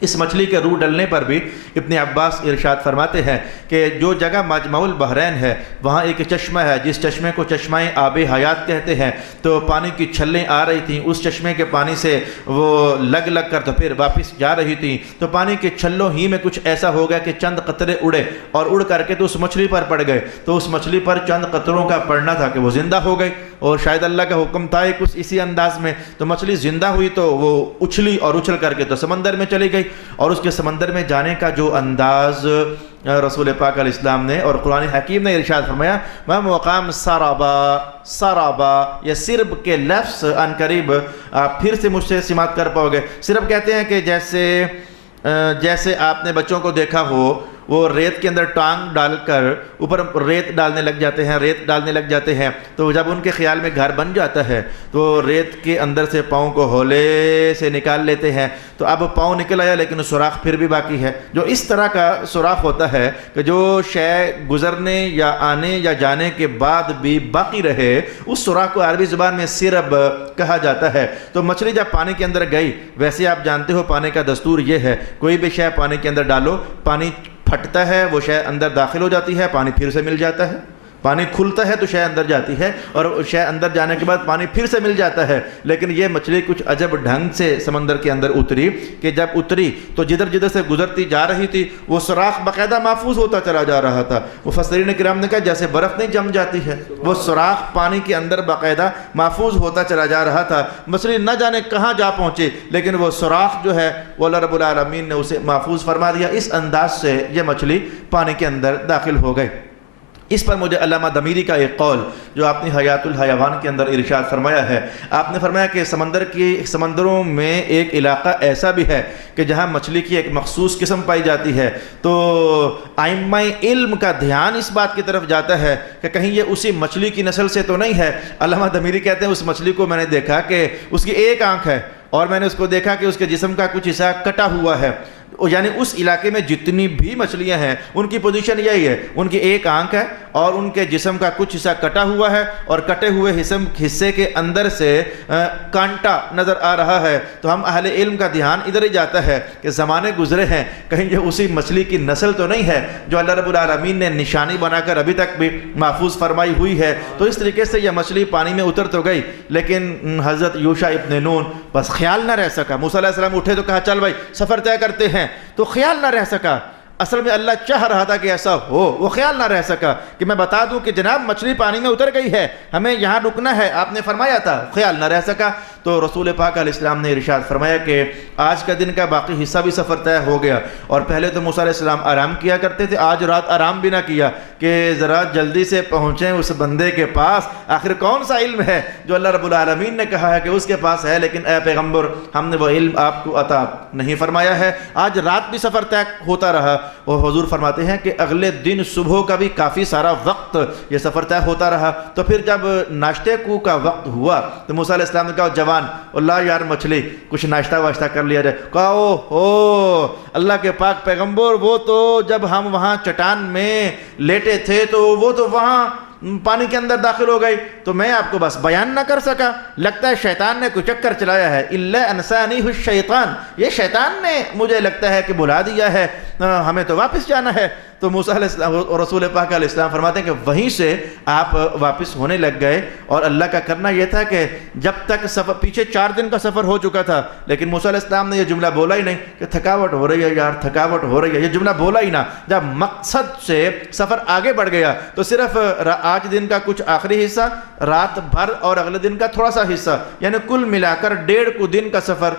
اس مچھلی کے روح ڈلنے پر بھی ابن عباس ارشاد فرماتے ہیں کہ جو جگہ مجمع البحرین ہے وہاں ایک چشمہ ہے، جس چشمے کو چشمہ آب حیات کہتے ہیں، تو پانی کی چھلیں آ رہی تھیں، اس چشمے کے پانی سے وہ لگ کر تو پھر واپس جا رہی تھیں، تو پانی کے چھلوں ہی میں کچھ ایسا ہو گیا کہ چند قطرے اڑے اور اڑ کر کے تو اس مچھلی پر پڑ گئے، تو اس مچھلی پر چند قطروں کا پڑنا تھا کہ وہ زندہ ہو گئی، اور شاید اللہ کا حکم تھا کچھ اسی انداز میں، تو مچھلی زندہ ہوئی تو وہ اچھلی اور اچھل کر کے تو سمندر میں چلی گئی۔ اور اس کے سمندر میں جانے کا جو انداز رسول پاک علیہ السلام نے اور قرآن حکیم نے ارشاد فرمایا، میں مقام سرابا یا سرب کے لفظ ان قریب آپ پھر سے مجھ سے سماعت کر پاؤ گے۔ سرب کہتے ہیں کہ جیسے آپ نے بچوں کو دیکھا ہو وہ ریت کے اندر ٹانگ ڈال کر اوپر ریت ڈالنے لگ جاتے ہیں، تو جب ان کے خیال میں گھر بن جاتا ہے تو ریت کے اندر سے پاؤں کو ہولے سے نکال لیتے ہیں، تو اب پاؤں نکل آیا لیکن سوراخ پھر بھی باقی ہے۔ جو اس طرح کا سوراخ ہوتا ہے کہ جو شے گزرنے یا آنے یا جانے کے بعد بھی باقی رہے، اس سوراخ کو عربی زبان میں سرب کہا جاتا ہے۔ تو مچھلی جب پانی کے اندر گئی، ویسے آپ جانتے ہو پانی کا دستور یہ ہے، کوئی بھی شے پانی کے اندر ڈالو، پانی پھٹتا ہے، وہ شے اندر داخل ہو جاتی ہے، پانی پھر سے مل جاتا ہے، پانی کھلتا ہے تو شے اندر جاتی ہے، اور شے اندر جانے کے بعد پانی پھر سے مل جاتا ہے۔ لیکن یہ مچھلی کچھ عجب ڈھنگ سے سمندر کے اندر اتری کہ جب اتری تو جدھر سے گزرتی جا رہی تھی وہ سوراخ باقاعدہ محفوظ ہوتا چلا جا رہا تھا۔ مفسرین کرام نے کہا جیسے برف نہیں جم جاتی ہے، وہ سوراخ پانی کے اندر باقاعدہ محفوظ ہوتا چلا جا رہا تھا۔ مچھلی نہ جانے کہاں جا پہنچے، لیکن وہ سوراخ جو ہے وہ اللہ رب العالمین نے اسے محفوظ فرما دیا۔ اس انداز سے یہ مچھلی پانی کے اندر داخل ہو گئی۔ اس پر مجھے علامہ دمیری کا ایک قول جو آپ نے حیات الحیوان کے اندر ارشاد فرمایا ہے، آپ نے فرمایا کہ سمندروں میں ایک علاقہ ایسا بھی ہے کہ جہاں مچھلی کی ایک مخصوص قسم پائی جاتی ہے، تو ائمہ علم کا دھیان اس بات کی طرف جاتا ہے کہ کہیں یہ اسی مچھلی کی نسل سے تو نہیں ہے۔ علامہ دمیری کہتے ہیں اس مچھلی کو میں نے دیکھا کہ اس کی ایک آنکھ ہے، اور میں نے اس کو دیکھا کہ اس کے جسم کا کچھ حصہ کٹا ہوا ہے، یعنی اس علاقے میں جتنی بھی مچھلیاں ہیں ان کی پوزیشن یہی ہے، ان کی ایک آنکھ ہے اور ان کے جسم کا کچھ حصہ کٹا ہوا ہے، اور کٹے ہوئے حصے کے اندر سے کانٹا نظر آ رہا ہے۔ تو ہم اہل علم کا دھیان ادھر ہی جاتا ہے کہ زمانے گزرے ہیں، کہیں یہ اسی مچھلی کی نسل تو نہیں ہے جو اللہ رب العالمین نے نشانی بنا کر ابھی تک بھی محفوظ فرمائی ہوئی ہے۔ تو اس طریقے سے یہ مچھلی پانی میں اتر تو گئی، لیکن حضرت یوشع ابن نون بس خیال نہ رہ سکا۔ موسیٰ علیہ السلام اٹھے تو کہا چل بھائی سفر طے کرتے ہیں، تو خیال نہ رہ سکا۔ اصل میں اللہ چاہ رہا تھا کہ ایسا ہو، وہ خیال نہ رہ سکا کہ میں بتا دوں کہ جناب مچھلی پانی میں اتر گئی ہے، ہمیں یہاں رکنا ہے، آپ نے فرمایا تھا، خیال نہ رہ سکا۔ تو رسول پاک علیہ السلام نے ارشاد فرمایا کہ آج کا دن کا باقی حصہ بھی سفر طے ہو گیا، اور پہلے تو موسیٰ علیہ السلام آرام کیا کرتے تھے، آج رات آرام بھی نہ کیا کہ ذرا جلدی سے پہنچیں اس بندے کے پاس، آخر کون سا علم ہے جو اللہ رب العالمین نے کہا ہے کہ اس کے پاس ہے، لیکن اے پیغمبر ہم نے وہ علم آپ کو عطا نہیں فرمایا ہے۔ آج رات بھی سفر طے ہوتا رہا، اور حضور فرماتے ہیں کہ اگلے دن صبح کا بھی کافی سارا وقت یہ سفر طے ہوتا رہا۔ تو پھر جب ناشتے کو کا وقت ہوا تو موسیٰ علیہ السلام نے کہا جوان اللہ یار مچھلی کچھ ناشتہ واشتہ کر لیا جائے۔ کہا او اللہ کے پاک پیغمبر، وہ تو جب ہم وہاں چٹان میں لیٹے تھے تو وہ تو وہاں پانی کے اندر داخل ہو گئی تو میں آپ کو بس بیان نہ کر سکا، لگتا ہے شیطان نے کوئی چکر چلایا ہے، الا انسانی الشیطان، یہ شیطان نے مجھے لگتا ہے کہ بلا دیا ہے، ہمیں تو واپس جانا ہے۔ تو موسیٰ علیہ السلام اور رسول پاک علیہ السلام فرماتے ہیں کہ وہیں سے آپ واپس ہونے لگ گئے، اور اللہ کا کرنا یہ تھا کہ جب تک سفر پیچھے 4 دن کا سفر ہو چکا تھا، لیکن موسیٰ علیہ السلام نے یہ جملہ بولا ہی نہیں کہ تھکاوٹ ہو رہی ہے یار، تھکاوٹ ہو رہی ہے، یہ جملہ بولا ہی نہ۔ جب مقصد سے سفر آگے بڑھ گیا تو صرف آج دن کا کچھ آخری حصہ، رات بھر اور اگلے دن کا تھوڑا سا حصہ، یعنی کل ملا کر 1.5 دن کا سفر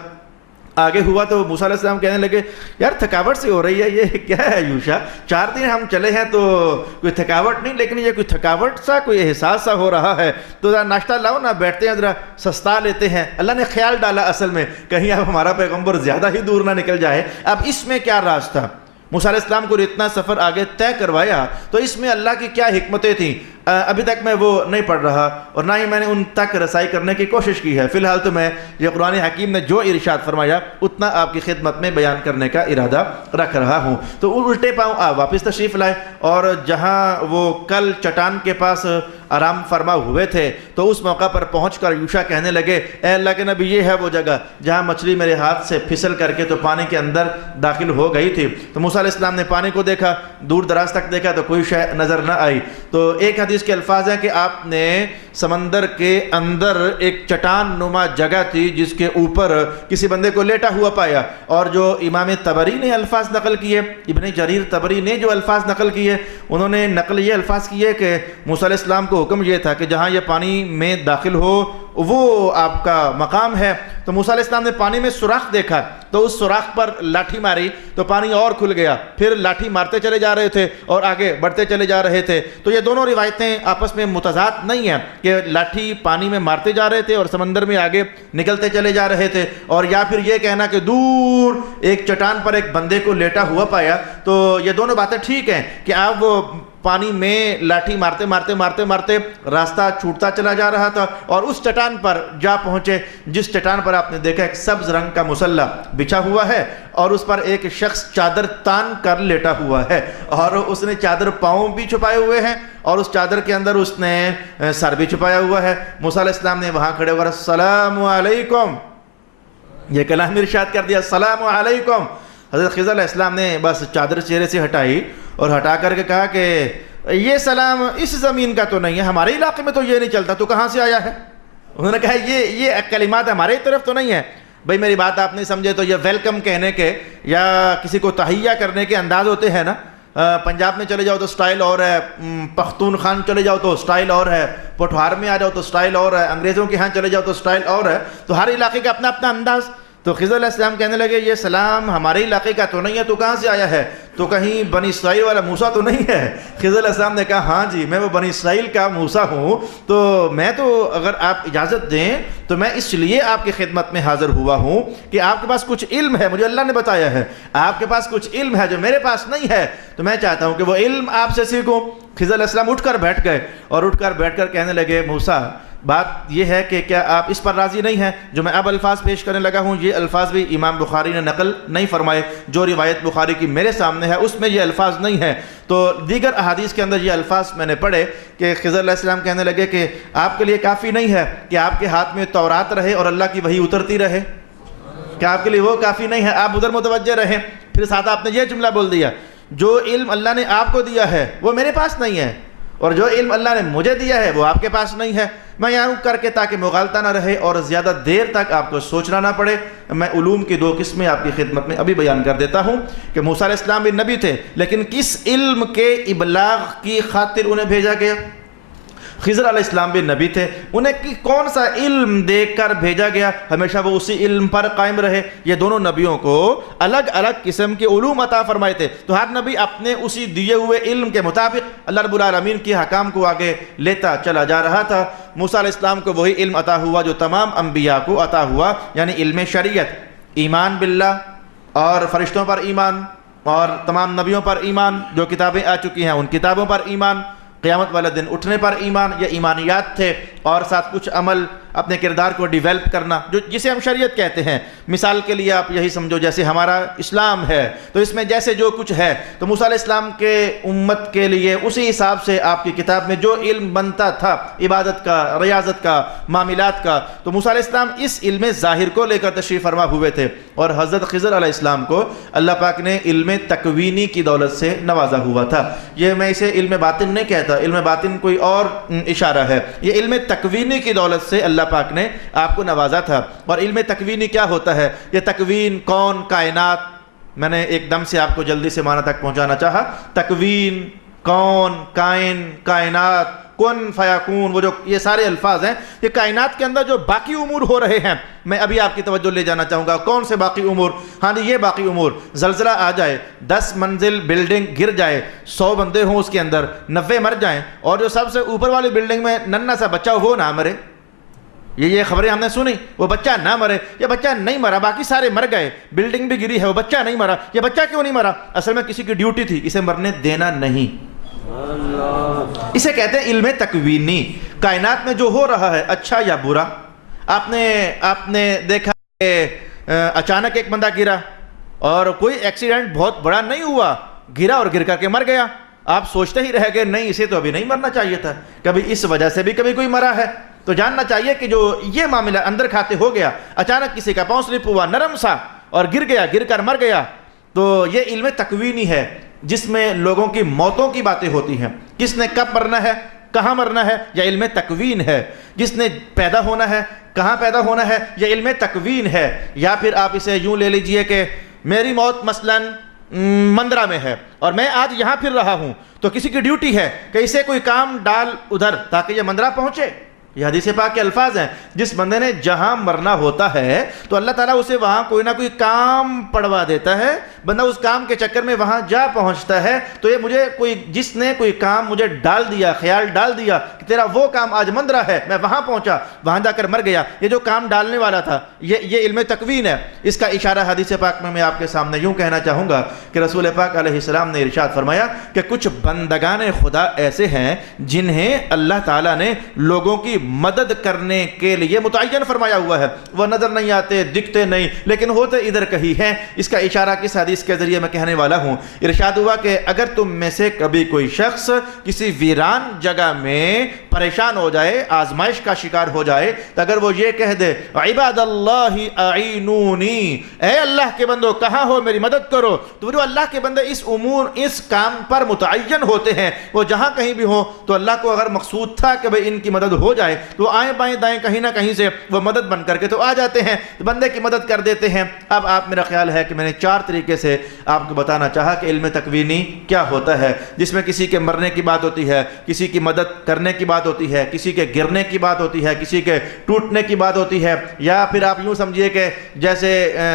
آگے ہوا۔ تو موسیٰ علیہ السلام کہنے لگے یار تھکاوٹ سے ہو رہی ہے، یہ کیا ہے یوشا، 4 دن ہم چلے ہیں تو کوئی تھکاوٹ نہیں، لیکن یہ کوئی تھکاوٹ سا، کوئی احساس سا ہو رہا ہے، تو ذرا ناشتہ لاؤ نا، بیٹھتے ہیں ذرا سستا لیتے ہیں۔ اللہ نے خیال ڈالا اصل میں کہیں اب ہمارا پیغمبر زیادہ ہی دور نہ نکل جائے۔ اب اس میں کیا راز تھا؟ موسیٰ علیہ السلام کو اتنا سفر آگے طے کروایا تو اس میں اللہ کی کیا حکمتیں تھیں، ابھی تک میں وہ نہیں پڑھ رہا اور نہ ہی میں نے ان تک رسائی کرنے کی کوشش کی ہے۔ فی الحال تو میں یہ قرآن حکیم نے جو ارشاد فرمایا اتنا آپ کی خدمت میں بیان کرنے کا ارادہ رکھ رہا ہوں۔ تو الٹے پاؤں آپ واپس تشریف لائے، اور جہاں وہ کل چٹان کے پاس آرام فرما ہوئے تھے تو اس موقع پر پہنچ کر یوشا کہنے لگے اے اللہ کے نبی، یہ ہے وہ جگہ جہاں مچھلی میرے ہاتھ سے پھسل کر کے تو پانی کے اندر داخل ہو گئی تھی۔ تو موسیٰ علیہ السلام نے پانی کو دیکھا، دور دراز تک دیکھا تو کوئی شے نظر نہ آئی۔ تو ایک حدیث کے الفاظ ہیں کہ آپ نے سمندر کے اندر ایک چٹان نما جگہ تھی جس کے اوپر کسی بندے کو لیٹا ہوا پایا، اور جو امام طبری نے الفاظ نقل کیے، ابن جریر طبری نے جو الفاظ نقل کیے، انہوں نے نقل یہ الفاظ کیے کہ موسیٰ علیہ السلام کو حکم یہ تھا کہ جہاں یہ پانی میں داخل ہو وہ آپ کا مقام ہے۔ تو موسیٰ علیہ السلام نے پانی میں سوراخ دیکھا تو اس سوراخ پر لاٹھی ماری تو پانی اور کھل گیا، پھر لاٹھی مارتے چلے جا رہے تھے اور آگے بڑھتے چلے جا رہے تھے۔ تو یہ دونوں روایتیں آپس میں متضاد نہیں ہیں کہ لاٹھی پانی میں مارتے جا رہے تھے اور سمندر میں آگے نکلتے چلے جا رہے تھے، اور یا پھر یہ کہنا کہ دور ایک چٹان پر ایک بندے کو لیٹا ہوا پایا۔ تو یہ دونوں باتیں ٹھیک ہیں کہ آپ وہ پانی میں لاٹھی مارتے مارتے مارتے مارتے راستہ چھوٹتا چلا جا رہا تھا اور اس چٹان پر جا پہنچے جس چٹان پر آپ نے دیکھا ایک سبز رنگ کا مسلح بچھا ہوا ہے اور اس پر ایک شخص چادر تان کر لیٹا ہوا ہے، اور اس نے چادر پاؤں بھی چھپائے ہوئے ہیں اور اس چادر کے اندر اس نے سر بھی چھپایا ہوا ہے۔ موسیٰ علیہ السلام نے وہاں کھڑے ہو کر السلام علیکم یہ کلام ارشاد کر دیا، السلام علیکم۔ حضرت خضر علیہ السلام نے بس چادر چہرے سے ہٹائی اور ہٹا کر کے کہا کہ یہ سلام اس زمین کا تو نہیں ہے، ہمارے علاقے میں تو یہ نہیں چلتا، تو کہاں سے آیا ہے؟ انہوں نے کہا یہ کلمات ہمارے طرف تو نہیں ہے۔ بھئی میری بات آپ نہیں سمجھے تو یہ ویلکم کہنے کے یا کسی کو تحیہ کرنے کے انداز ہوتے ہیں نا۔ پنجاب میں چلے جاؤ تو سٹائل اور ہے، پختونخوا چلے جاؤ تو سٹائل اور ہے، پٹھوار میں آ جاؤ تو سٹائل اور ہے، انگریزوں کے ہاں چلے جاؤ تو سٹائل اور ہے، تو ہر علاقے کا اپنا اپنا انداز۔ تو خضر علیہ السلام کہنے لگے یہ سلام ہمارے علاقے کا تو نہیں ہے، تو کہاں سے آیا ہے؟ تو کہیں بنی اسرائیل والا موسیٰ تو نہیں ہے؟ خضر علیہ السلام نے کہا ہاں جی میں وہ بنی اسرائیل کا موسیٰ ہوں، تو میں تو اگر آپ اجازت دیں تو میں اس لیے آپ کی خدمت میں حاضر ہوا ہوں کہ آپ کے پاس کچھ علم ہے، مجھے اللہ نے بتایا ہے آپ کے پاس کچھ علم ہے جو میرے پاس نہیں ہے، تو میں چاہتا ہوں کہ وہ علم آپ سے سیکھوں۔ خضر علیہ السلام اٹھ کر بیٹھ گئے اور اٹھ کر کہنے لگے موسیٰ بات یہ ہے کہ کیا آپ اس پر راضی نہیں ہیں جو میں اب الفاظ پیش کرنے لگا ہوں؟ یہ الفاظ بھی امام بخاری نے نقل نہیں فرمائے، جو روایت بخاری کی میرے سامنے ہے اس میں یہ الفاظ نہیں ہیں، تو دیگر احادیث کے اندر یہ الفاظ میں نے پڑھے کہ خضر علیہ السلام کہنے لگے کہ آپ کے لیے کافی نہیں ہے کہ آپ کے ہاتھ میں تورات رہے اور اللہ کی وحی اترتی رہے، کیا آپ کے لیے وہ کافی نہیں ہے؟ آپ ادھر متوجہ رہیں۔ پھر ساتھ آپ نے یہ جملہ بول دیا جو علم اللہ نے آپ کو دیا ہے وہ میرے پاس نہیں ہے، اور جو علم اللہ نے مجھے دیا ہے وہ آپ کے پاس نہیں ہے۔ میں یہاں کر کے تاکہ مغالطہ نہ رہے اور زیادہ دیر تک آپ کو سوچنا نہ پڑے، میں علوم کی 2 قسمیں آپ کی خدمت میں ابھی بیان کر دیتا ہوں کہ موسیٰ علیہ السلام بھی نبی تھے، لیکن کس علم کے ابلاغ کی خاطر انہیں بھیجا گیا؟ خضر علیہ السلام بھی نبی تھے، انہیں کون سا علم دے کر بھیجا گیا؟ ہمیشہ وہ اسی علم پر قائم رہے۔ یہ دونوں نبیوں کو الگ الگ قسم کے علوم عطا فرمائے تھے، تو ہر نبی اپنے اسی دیے ہوئے علم کے مطابق اللہ رب العالمین کی حکام کو آگے لیتا چلا جا رہا تھا۔ موسیٰ علیہ السلام کو وہی علم عطا ہوا جو تمام انبیاء کو عطا ہوا، یعنی علم شریعت، ایمان باللہ اور فرشتوں پر ایمان اور تمام نبیوں پر ایمان، جو کتابیں آ چکی ہیں ان کتابوں پر ایمان، قیامت والے دن اٹھنے پر ایمان، یہ ایمانیات تھے، اور ساتھ کچھ عمل اپنے کردار کو ڈیولپ کرنا، جسے ہم شریعت کہتے ہیں۔ مثال کے لیے آپ یہی سمجھو جیسے ہمارا اسلام ہے تو اس میں جیسے جو کچھ ہے تو موسیٰ علیہ السلام کے امت کے لیے اسی حساب سے آپ کی کتاب میں جو علم بنتا تھا عبادت کا، ریاضت کا، معاملات کا، تو موسیٰ علیہ السلام اس علم ظاہر کو لے کر تشریف فرما ہوئے تھے، اور حضرت خضر علیہ السلام کو اللہ پاک نے علم تکوینی کی دولت سے نوازا ہوا تھا۔ یہ میں اسے علم باطن نہیں کہتا، علم باطن کوئی اور اشارہ ہے، یہ علم تکوینی کی دولت سے اللہ پاک نے آپ کو نوازا تھا۔ اور علم تکوینی کیا ہوتا ہے؟ یہ تکوین، کون، کائنات، میں نے ایک دم سے آپ کو جلدی سے معنی تک پہنچانا چاہا۔ تکوین، کون، کائن، کائنات، کن فیکون، وہ جو یہ سارے الفاظ ہیں، یہ کائنات کے اندر جو باقی امور ہو رہے ہیں، میں ابھی آپ کی توجہ لے جانا چاہوں گا۔ کون سے باقی امور؟ ہاں جی، یہ باقی امور، زلزلہ آ جائے، 10 منزل بلڈنگ گر جائے، 100 بندے ہوں اس کے اندر، 90 مر جائیں، اور جو سب سے اوپر والی بلڈنگ میں ننھا سا بچہ وہ نہ مرے، یہ خبریں ہم نے سنی، وہ بچہ نہ مرے، یہ بچہ نہیں مرا، باقی سارے مر گئے، بلڈنگ بھی گری ہے، وہ بچہ نہیں مرا، یہ بچہ کیوں نہیں مرا؟ اصل میں کسی کی ڈیوٹی تھی، اسے مرنے دینا نہیں۔ اسے کہتے ہیں علم تکوینی۔ کائنات میں جو ہو رہا ہے اچھا یا برا، آپ نے دیکھا کہ اچانک ایک بندہ گرا اور کوئی ایکسیڈنٹ بہت بڑا نہیں ہوا، گرا اور گر کر کے مر گیا، آپ سوچتے ہی رہ گئے نہیں اسے تو ابھی نہیں مرنا چاہیے تھا، کبھی اس وجہ سے بھی کبھی کوئی مرا ہے۔ تو جاننا چاہیے کہ جو یہ معاملہ اندر کھاتے ہو گیا، اچانک کسی کا پاؤں سلپ ہوا نرم سا اور گر گیا، گر کر مر گیا، تو یہ علم تکوینی ہے جس میں لوگوں کی موتوں کی باتیں ہوتی ہیں، کس نے کب مرنا ہے، کہاں مرنا ہے، یہ علم تکوین ہے۔ جس نے پیدا ہونا ہے، کہاں پیدا ہونا ہے، یہ علم تکوین ہے۔ یا پھر آپ اسے یوں لے لیجئے کہ میری موت مثلاً مندرہ میں ہے اور میں آج یہاں پھر رہا ہوں، تو کسی کی ڈیوٹی ہے کہ اسے کوئی کام ڈال ادھر تاکہ یہ مندرہ پہنچے۔ یہ حدیث پاک کے الفاظ ہیں، جس بندے نے جہاں مرنا ہوتا ہے تو اللہ تعالیٰ اسے وہاں کوئی نہ کوئی کام پڑوا دیتا ہے، بندہ اس کام کے چکر میں وہاں جا پہنچتا ہے۔ تو یہ مجھے جس نے کوئی کام مجھے ڈال دیا، خیال ڈال دیا کہ تیرا وہ کام آج مندرہ ہے، میں وہاں پہنچا، وہاں جا کر مر گیا، یہ جو کام ڈالنے والا تھا یہ علم تکوین ہے۔ اس کا اشارہ حدیث پاک میں آپ کے سامنے یوں کہنا چاہوں گا کہ رسول پاک علیہ السلام نے ارشاد فرمایا کہ کچھ بندگان خدا ایسے ہیں جنہیں اللہ تعالیٰ نے لوگوں کی مدد کرنے کے لیے متعین فرمایا ہوا ہے، وہ نظر نہیں آتے، دکھتے نہیں، لیکن ہوتے ادھر کہیں ہیں۔ اس کا اشارہ کس حدیث کے ذریعے میں کہنے والا ہوں؟ ارشاد ہوا کہ اگر تم میں سے کبھی کوئی شخص کسی ویران جگہ میں پریشان ہو جائے، آزمائش کا شکار ہو جائے، تو اگر وہ یہ کہہ دے عباد اللہ اعینونی، اے اللہ کے بندو کہاں ہو میری مدد کرو، تو جو اللہ کے بندے اس کام پر متعین ہوتے ہیں، وہ جہاں کہیں بھی ہوں، تو اللہ کو اگر مقصود تھا کہ بھئی ان کی مدد ہو جائے تو آئیں بائیں دائیں کہیں نہ کہیں سے وہ مدد بن کر کے تو آ جاتے ہیں، بندے کی مدد کر دیتے ہیں۔ اب آپ میرا خیال ہے کہ میں نے 4 طریقے سے آپ کو بتانا چاہا کہ علم تکوینی کیا ہوتا ہے، جس میں کسی کے مرنے کی بات ہوتی ہے، کسی کی مدد کرنے کی بات ہوتی ہے، کسی کے گرنے کی بات ہوتی ہے، کسی کے ٹوٹنے کی بات ہوتی ہے، یا پھر آپ یوں سمجھیے کہ جیسے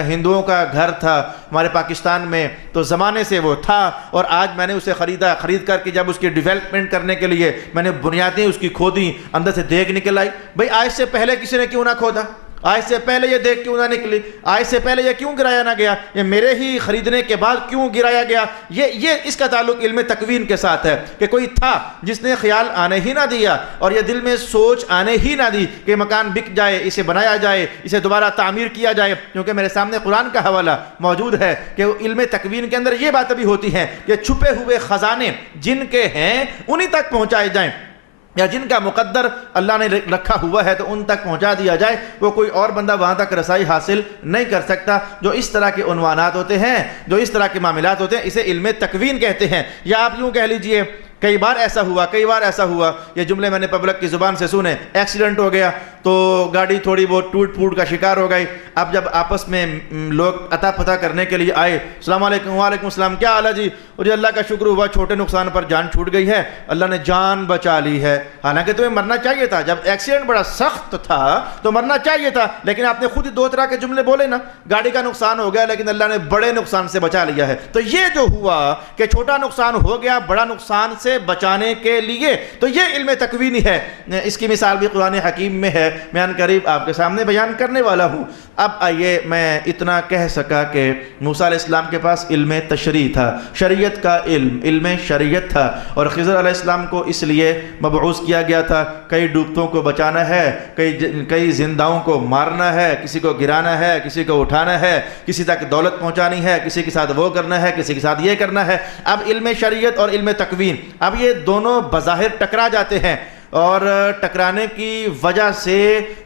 ہندوؤں کا گھر تھا ہمارے پاکستان میں، تو زمانے سے وہ تھا اور آج میں نے اسے خرید کر کے جب اس کی ڈیولپمنٹ کرنے کے لیے میں نے بنیادیں اس کی کھودی، اندر سے دیگ نکل آئی۔ بھئی آج سے پہلے کسی نے کیوں نہ کھودا، آج سے پہلے یہ دیگ کیوں نہ نکلی، آج سے پہلے یہ کیوں گرایا نہ گیا، یہ میرے ہی خریدنے کے بعد کیوں گرایا گیا؟ یہ اس کا تعلق علم تکوین کے ساتھ ہے کہ کوئی تھا جس نے خیال آنے ہی نہ دیا اور یہ دل میں سوچ آنے ہی نہ دی کہ مکان بک جائے، اسے بنایا جائے، اسے دوبارہ تعمیر کیا جائے، کیونکہ میرے سامنے قرآن کا حوالہ موجود ہے کہ علم تکوین کے اندر یہ باتیں بھی ہوتی ہیں کہ چھپے ہوئے خزانے جن کے ہیں انہی تک پہنچائے جائیں، یا جن کا مقدر اللہ نے رکھا ہوا ہے تو ان تک پہنچا دیا جائے، وہ کوئی اور بندہ وہاں تک رسائی حاصل نہیں کر سکتا۔ جو اس طرح کے عنوانات ہوتے ہیں، جو اس طرح کے معاملات ہوتے ہیں، اسے علم تکوین کہتے ہیں۔ یا آپ یوں کہہ لیجئے کئی بار ایسا ہوا، یہ جملے میں نے پبلک کی زبان سے سنے، ایکسیڈنٹ ہو گیا تو گاڑی تھوڑی بہت ٹوٹ پھوٹ کا شکار ہو گئی۔ اب جب آپس میں لوگ عطا پتہ کرنے کے لیے آئے، السلام علیکم، وعلیکم السلام، کیا حال ہے جی؟ اور اللہ کا شکر ہوا چھوٹے نقصان پر جان چھوٹ گئی ہے، اللہ نے جان بچا لی ہے۔ حالانکہ تمہیں مرنا چاہیے تھا، جب ایکسیڈنٹ بڑا سخت تھا تو مرنا چاہیے تھا، لیکن آپ نے خود ہی 2 طرح کے جملے بولے نا، گاڑی کا نقصان ہو گیا لیکن اللہ نے بڑے نقصان سے بچا لیا ہے۔ تو یہ جو ہوا کہ چھوٹا نقصان ہو گیا، بڑا نقصان سے بچانے کے لیے. تو یہ علم تکوینی ہے. اس کی مثال بھی قرآن حکیم میں ہے، میں ان قریب آپ کے سامنے بیان کرنے والا ہوں. اب آئیے میں اتنا کہہ سکا کہ موسیٰ علیہ السلام کے پاس علم تشریع تھا، شریعت کا علم شریعت تھا، اور خضر علیہ السلام کو اس لیے مبعوث کیا گیا تھا، کئی ڈوبتوں کو بچانا ہے، کئی زنداؤں کو مارنا ہے، کسی کو گرانا ہے، کسی کو اٹھانا ہے، کسی تک دولت پہنچانی ہے، کسی کے ساتھ وہ کرنا ہے، کسی کے ساتھ یہ کرنا ہے. اب علم شریعت اور علم تکوین، اب یہ دونوں بظاہر ٹکرا جاتے ہیں، اور ٹکرانے کی وجہ سے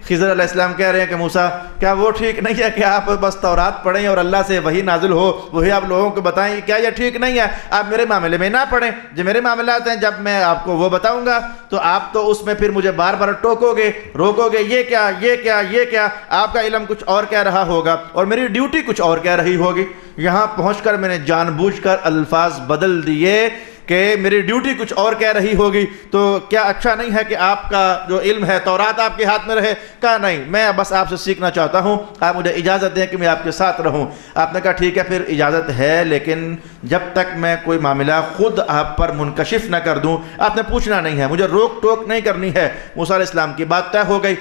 خضر علیہ السلام کہہ رہے ہیں کہ موسیٰ کیا وہ ٹھیک نہیں ہے کہ آپ بس تورات پڑھیں اور اللہ سے وہی نازل ہو وہی آپ لوگوں کو بتائیں؟ کیا یہ ٹھیک نہیں ہے؟ آپ میرے معاملے میں نہ پڑھیں، جو میرے معاملات ہیں جب میں آپ کو وہ بتاؤں گا تو آپ تو اس میں پھر مجھے بار بار ٹوکو گے، روکو گے، یہ کیا یہ کیا یہ کیا. آپ کا علم کچھ اور کہہ رہا ہوگا اور میری ڈیوٹی کچھ اور کہہ رہی ہوگی. یہاں پہنچ کر میں نے جان بوجھ کر الفاظ بدل دیے کہ میری ڈیوٹی کچھ اور کہہ رہی ہوگی. تو کیا اچھا نہیں ہے کہ آپ کا جو علم ہے تورات آپ کے ہاتھ میں رہے؟ کہا نہیں، میں بس آپ سے سیکھنا چاہتا ہوں، آپ مجھے اجازت دیں کہ میں آپ کے ساتھ رہوں. آپ نے کہا ٹھیک ہے پھر اجازت ہے، لیکن جب تک میں کوئی معاملہ خود آپ پر منکشف نہ کر دوں آپ نے پوچھنا نہیں ہے، مجھے روک ٹوک نہیں کرنی ہے. موسیٰ علیہ السلام کی بات طے ہو گئی.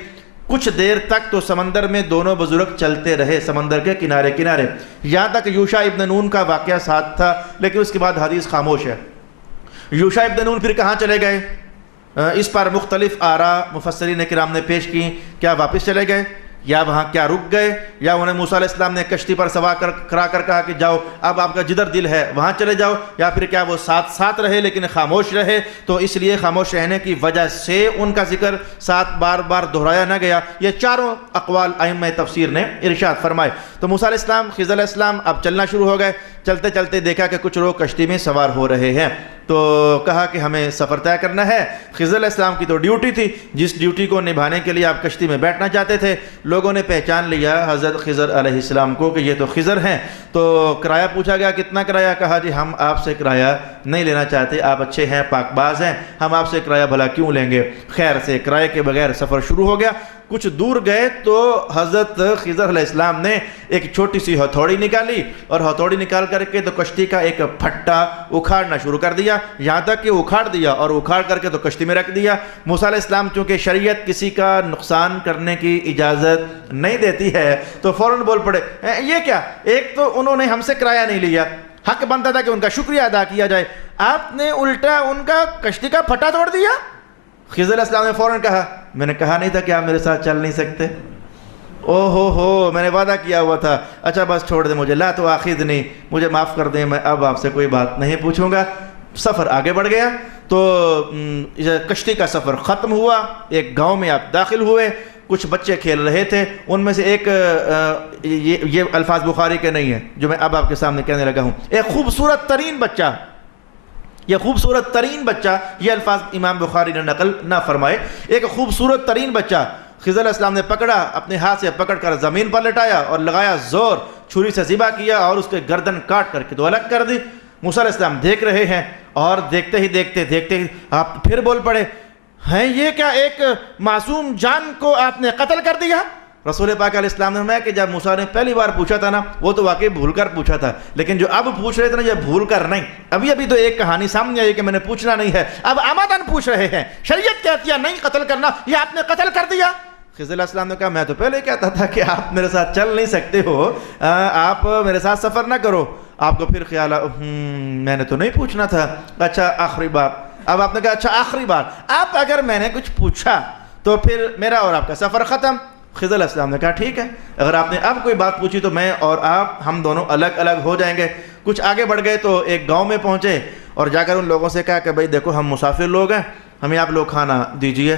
کچھ دیر تک تو سمندر میں دونوں بزرگ چلتے رہے، سمندر کے کنارے کنارے، یہاں تک یوشع ابن نون کا واقعہ ساتھ تھا، لیکن اس کے بعد حدیث خاموش ہے. یوشع ابن نون پھر کہاں چلے گئے؟ اس پر مختلف آراء مفسرین کرام نے پیش کی. کیا واپس چلے گئے، یا وہاں کیا رک گئے، یا انہیں موسیٰ علیہ السلام نے کشتی پر سوار کرا کر کہا کہ جاؤ اب آپ کا جدھر دل ہے وہاں چلے جاؤ، یا پھر کیا وہ ساتھ ساتھ رہے لیکن خاموش رہے؟ تو اس لیے خاموش رہنے کی وجہ سے ان کا ذکر ساتھ بار بار دہرایا نہ گیا. یہ چاروں اقوال ائمہ تفسیر نے ارشاد فرمائے. تو موسیٰ علیہ السلام، خضر علیہ السلام اب چلنا شروع ہو گئے. چلتے چلتے دیکھا کہ کچھ لوگ کشتی میں سوار ہو رہے ہیں، تو کہا کہ ہمیں سفر طے کرنا ہے. خضر علیہ السلام کی تو ڈیوٹی تھی، جس ڈیوٹی کو نبھانے کے لیے آپ کشتی میں بیٹھنا چاہتے تھے. لوگوں نے پہچان لیا حضرت خضر علیہ السلام کو کہ یہ تو خضر ہیں. تو کرایہ پوچھا گیا کتنا کرایہ؟ کہا جی ہم آپ سے کرایہ نہیں لینا چاہتے، آپ اچھے ہیں، پاک باز ہیں، ہم آپ سے کرایہ بھلا کیوں لیں گے. خیر سے کرایہ کے بغیر سفر شروع ہو گیا. کچھ دور گئے تو حضرت خضر علیہ السلام نے ایک چھوٹی سی ہتھوڑی نکالی، اور ہتھوڑی نکال کر کے تو کشتی کا ایک پھٹا اکھاڑنا شروع کر دیا، یہاں تک کہ اکھاڑ دیا، اور اکھاڑ کر کے تو کشتی میں رکھ دیا. موسیٰ علیہ السلام چونکہ شریعت کسی کا نقصان کرنے کی اجازت نہیں دیتی ہے تو فوراً بول پڑے یہ کیا؟ ایک تو انہوں نے ہم سے کرایہ نہیں لیا، حق بنتا تھا کہ ان کا شکریہ ادا کیا جائے، آپ نے الٹا ان کا کشتی کا پھٹا توڑ دیا. خضر علیہ السلام نے فوراً کہا میں نے کہا نہیں تھا کہ آپ میرے ساتھ چل نہیں سکتے؟ او ہو میں نے وعدہ کیا ہوا تھا. اچھا بس چھوڑ دیں مجھے، لا تو آخذنی، مجھے معاف کر دیں، میں اب آپ سے کوئی بات نہیں پوچھوں گا. سفر آگے بڑھ گیا. تو کشتی کا سفر ختم ہوا. ایک گاؤں میں آپ داخل ہوئے. کچھ بچے کھیل رہے تھے، ان میں سے ایک یہ الفاظ بخاری کے نہیں ہیں جو میں اب آپ کے سامنے کہنے لگا ہوں. ایک خوبصورت ترین بچہ، یہ خوبصورت ترین بچہ، یہ الفاظ امام بخاری نے نقل نہ فرمائے. ایک خوبصورت ترین بچہ خضر علیہ السلام نے پکڑا، اپنے ہاتھ سے پکڑ کر زمین پر لٹایا اور لگایا زور، چھری سے ذبح کیا اور اس کے گردن کاٹ کر کے تو الگ کر دی. موسیٰ علیہ السلام دیکھ رہے ہیں، اور دیکھتے ہی آپ پھر بول پڑے ہیں یہ کیا، ایک معصوم جان کو آپ نے قتل کر دیا؟ رسول پاک علیہ السلام نے فرمایا کہ جب موسیٰ نے پہلی بار پوچھا تھا نا وہ تو واقعی بھول کر پوچھا تھا، لیکن جو اب پوچھ رہے تھے نا یہ بھول کر نہیں. ابھی تو ایک کہانی سامنے آئی کہ میں نے پوچھنا نہیں ہے، اب آمدن پوچھ رہے ہیں. شریعت کہتی ہے نہیں قتل کرنا، یہ آپ نے قتل کر دیا. خضر علیہ السلام نے کہا میں تو پہلے کہتا تھا کہ آپ میرے ساتھ چل نہیں سکتے ہو، آپ میرے ساتھ سفر نہ کرو. آپ کو پھر خیال میں نے تو نہیں پوچھنا تھا. اچھا آخری بار. اب آپ نے کہا اچھا آخری بار، آپ اگر میں نے کچھ پوچھا تو پھر میرا اور آپ کا سفر ختم. خضر علیہ السلام نے کہا ٹھیک ہے، اگر آپ نے اب کوئی بات پوچھی تو میں اور آپ ہم دونوں الگ الگ ہو جائیں گے. کچھ آگے بڑھ گئے تو ایک گاؤں میں پہنچے اور جا کر ان لوگوں سے کہا کہ بھائی دیکھو ہم مسافر لوگ ہیں، ہمیں آپ لوگ کھانا دیجئے.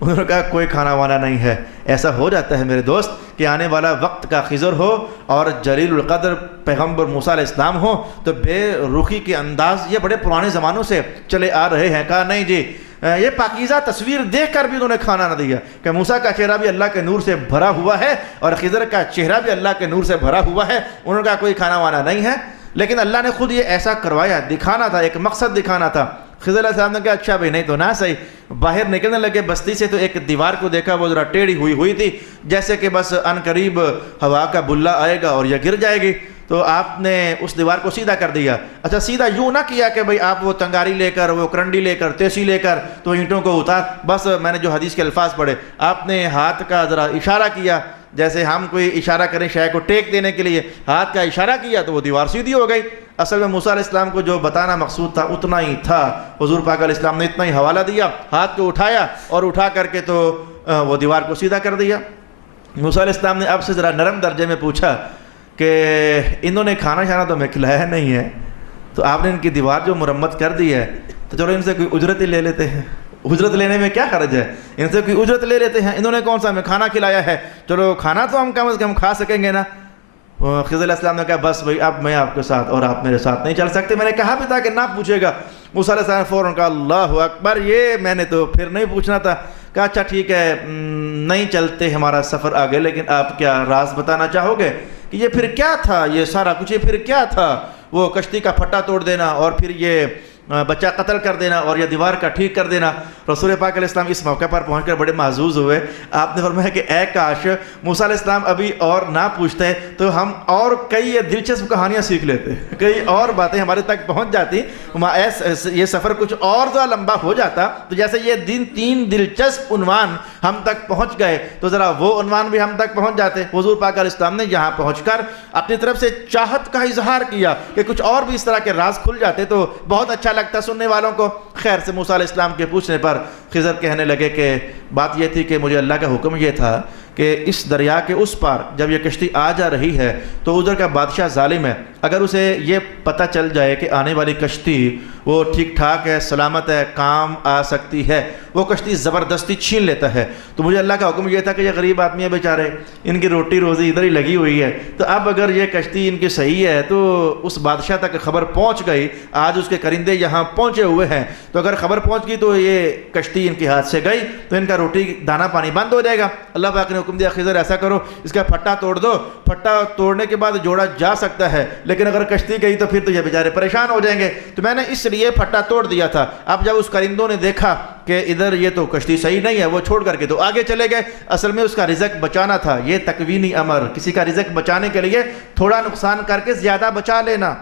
انہوں نے کہا کوئی کھانا وانا نہیں ہے. ایسا ہو جاتا ہے میرے دوست کہ آنے والا وقت کا خضر ہو اور جلیل القدر پیغمبر موسیٰ علیہ السلام ہو تو بے رخی کے انداز یہ بڑے پرانے زمانوں سے چلے آ رہے ہیں. کہا نہیں جی، یہ پاکیزہ تصویر دیکھ کر بھی انہوں نے کھانا نہ دیا کہ موسیٰ کا چہرہ بھی اللہ کے نور سے بھرا ہوا ہے اور خضر کا چہرہ بھی اللہ کے نور سے بھرا ہوا ہے. انہوں نے کہا کوئی کھانا وانا نہیں ہے، لیکن اللہ نے خود یہ ایسا کروایا، دکھانا تھا، ایک مقصد دکھانا تھا. خضر علیہ السلام نے کہا اچھا بھائی نہیں تو نہ صحیح. باہر نکلنے لگے بستی سے تو ایک دیوار کو دیکھا، وہ ذرا ٹیڑھی ہوئی تھی جیسے کہ بس ان قریب ہوا کا بلا آئے گا اور یہ گر جائے گی. تو آپ نے اس دیوار کو سیدھا کر دیا. اچھا سیدھا یوں نہ کیا کہ بھئی آپ وہ تنگاری لے کر، وہ کرنڈی لے کر، تیسی لے کر تو اینٹوں کو اتار. بس میں نے جو حدیث کے الفاظ پڑھے، آپ نے ہاتھ کا ذرا اشارہ کیا، جیسے ہم کوئی اشارہ کریں شے کو ٹیک دینے کے لیے، ہاتھ کا اشارہ کیا تو وہ دیوار سیدھی ہو گئی. اصل میں موسیٰ علیہ السلام کو جو بتانا مقصود تھا اتنا ہی تھا. حضور پاک علیہ السلام نے اتنا ہی حوالہ دیا، ہاتھ کو اٹھایا اور اٹھا کر کے تو وہ دیوار کو سیدھا کر دیا. موسیٰ علیہ السلام نے اب سے ذرا نرم درجے میں پوچھا کہ انہوں نے کھانا شانا تو ہمیں کھلایا نہیں ہے، تو آپ نے ان کی دیوار جو مرمت کر دی ہے تو چلو ان سے کوئی اجرت ہی لے لیتے ہیں. اجرت لینے میں کیا حرج ہے، ان سے کوئی اجرت لے لیتے ہیں. انہوں نے کون سا ہمیں کھانا کھلایا ہے، چلو کھانا تو ہم کم از کم کھا سکیں گے نا. خضر علیہ السلام نے کہا بس بھئی اب میں آپ کے ساتھ اور آپ میرے ساتھ نہیں چل سکتے. میں نے کہا بھی تھا کہ نہ پوچھے گا. موسیٰ علیہ السلام نے فوراً کہا اللہ اکبر، یہ میں نے تو پھر نہیں پوچھنا تھا. کہا اچھا ٹھیک ہے، نہیں چلتے ہمارا سفر آگے، لیکن آپ کیا راز بتانا چاہو گے کہ یہ پھر کیا تھا، یہ سارا کچھ یہ پھر کیا تھا؟ وہ کشتی کا پھٹا توڑ دینا اور پھر یہ بچہ قتل کر دینا اور یہ دیوار کا ٹھیک کر دینا. رسول پاک علیہ السلام اس موقع پر پہنچ کر بڑے محظوظ ہوئے. آپ نے فرمایا کہ اے کاش موسیٰ علیہ السلام ابھی اور نہ پوچھتے تو ہم اور کئی دلچسپ کہانیاں سیکھ لیتے، کئی اور باتیں ہمارے تک پہنچ جاتی، یہ سفر کچھ اور زیادہ لمبا ہو جاتا. تو جیسے یہ تین دلچسپ عنوان ہم تک پہنچ گئے تو ذرا وہ عنوان بھی ہم تک پہنچ جاتے. حضور پاک علیہ السلام نے یہاں پہنچ کر اپنی طرف سے چاہت کا اظہار کیا کہ کچھ اور بھی اس طرح کے راز کھل جاتے تو بہت اچھا لگتا سننے والوں کو. خیر سے موسیٰ علیہ السلام کے پوچھنے پر خضر کہنے لگے کہ بات یہ تھی کہ مجھے اللہ کا حکم یہ تھا کہ اس دریا کے اس پار جب یہ کشتی آ جا رہی ہے تو ادھر کا بادشاہ ظالم ہے، اگر اسے یہ پتہ چل جائے کہ آنے والی کشتی وہ ٹھیک ٹھاک ہے، سلامت ہے، کام آ سکتی ہے، وہ کشتی زبردستی چھین لیتا ہے. تو مجھے اللہ کا حکم یہ تھا کہ یہ غریب آدمی ہے بیچارے، ان کی روٹی روزی ادھر ہی لگی ہوئی ہے، تو اب اگر یہ کشتی ان کی صحیح ہے تو اس بادشاہ تک خبر پہنچ گئی، آج اس کے کرندے یہاں پہنچے ہوئے ہیں، تو اگر خبر پہنچ گئی تو یہ کشتی ان کے ہاتھ سے گئی تو ان کا روٹی دانا پانی بند ہو جائے گا. اللہ پاک نے حکم دیا خضر ایسا کرو، اس کا پھٹا توڑ دو. پھٹا توڑنے کے بعد جوڑا جا سکتا ہے، لیکن اگر کشتی گئی تو پھر تو یہ بیچارے پریشان ہو جائیں گے. تو میں نے اس لیے پھٹا توڑ دیا تھا. اب جب اس کرندوں نے دیکھا کہ ادھر یہ تو کشتی صحیح نہیں ہے، وہ چھوڑ کر کے تو آگے چلے گئے. اصل میں اس کا رزق بچانا تھا. یہ تکوینی امر، کسی کا رزق بچانے کے لیے تھوڑا نقصان کر کے زیادہ بچا لینا.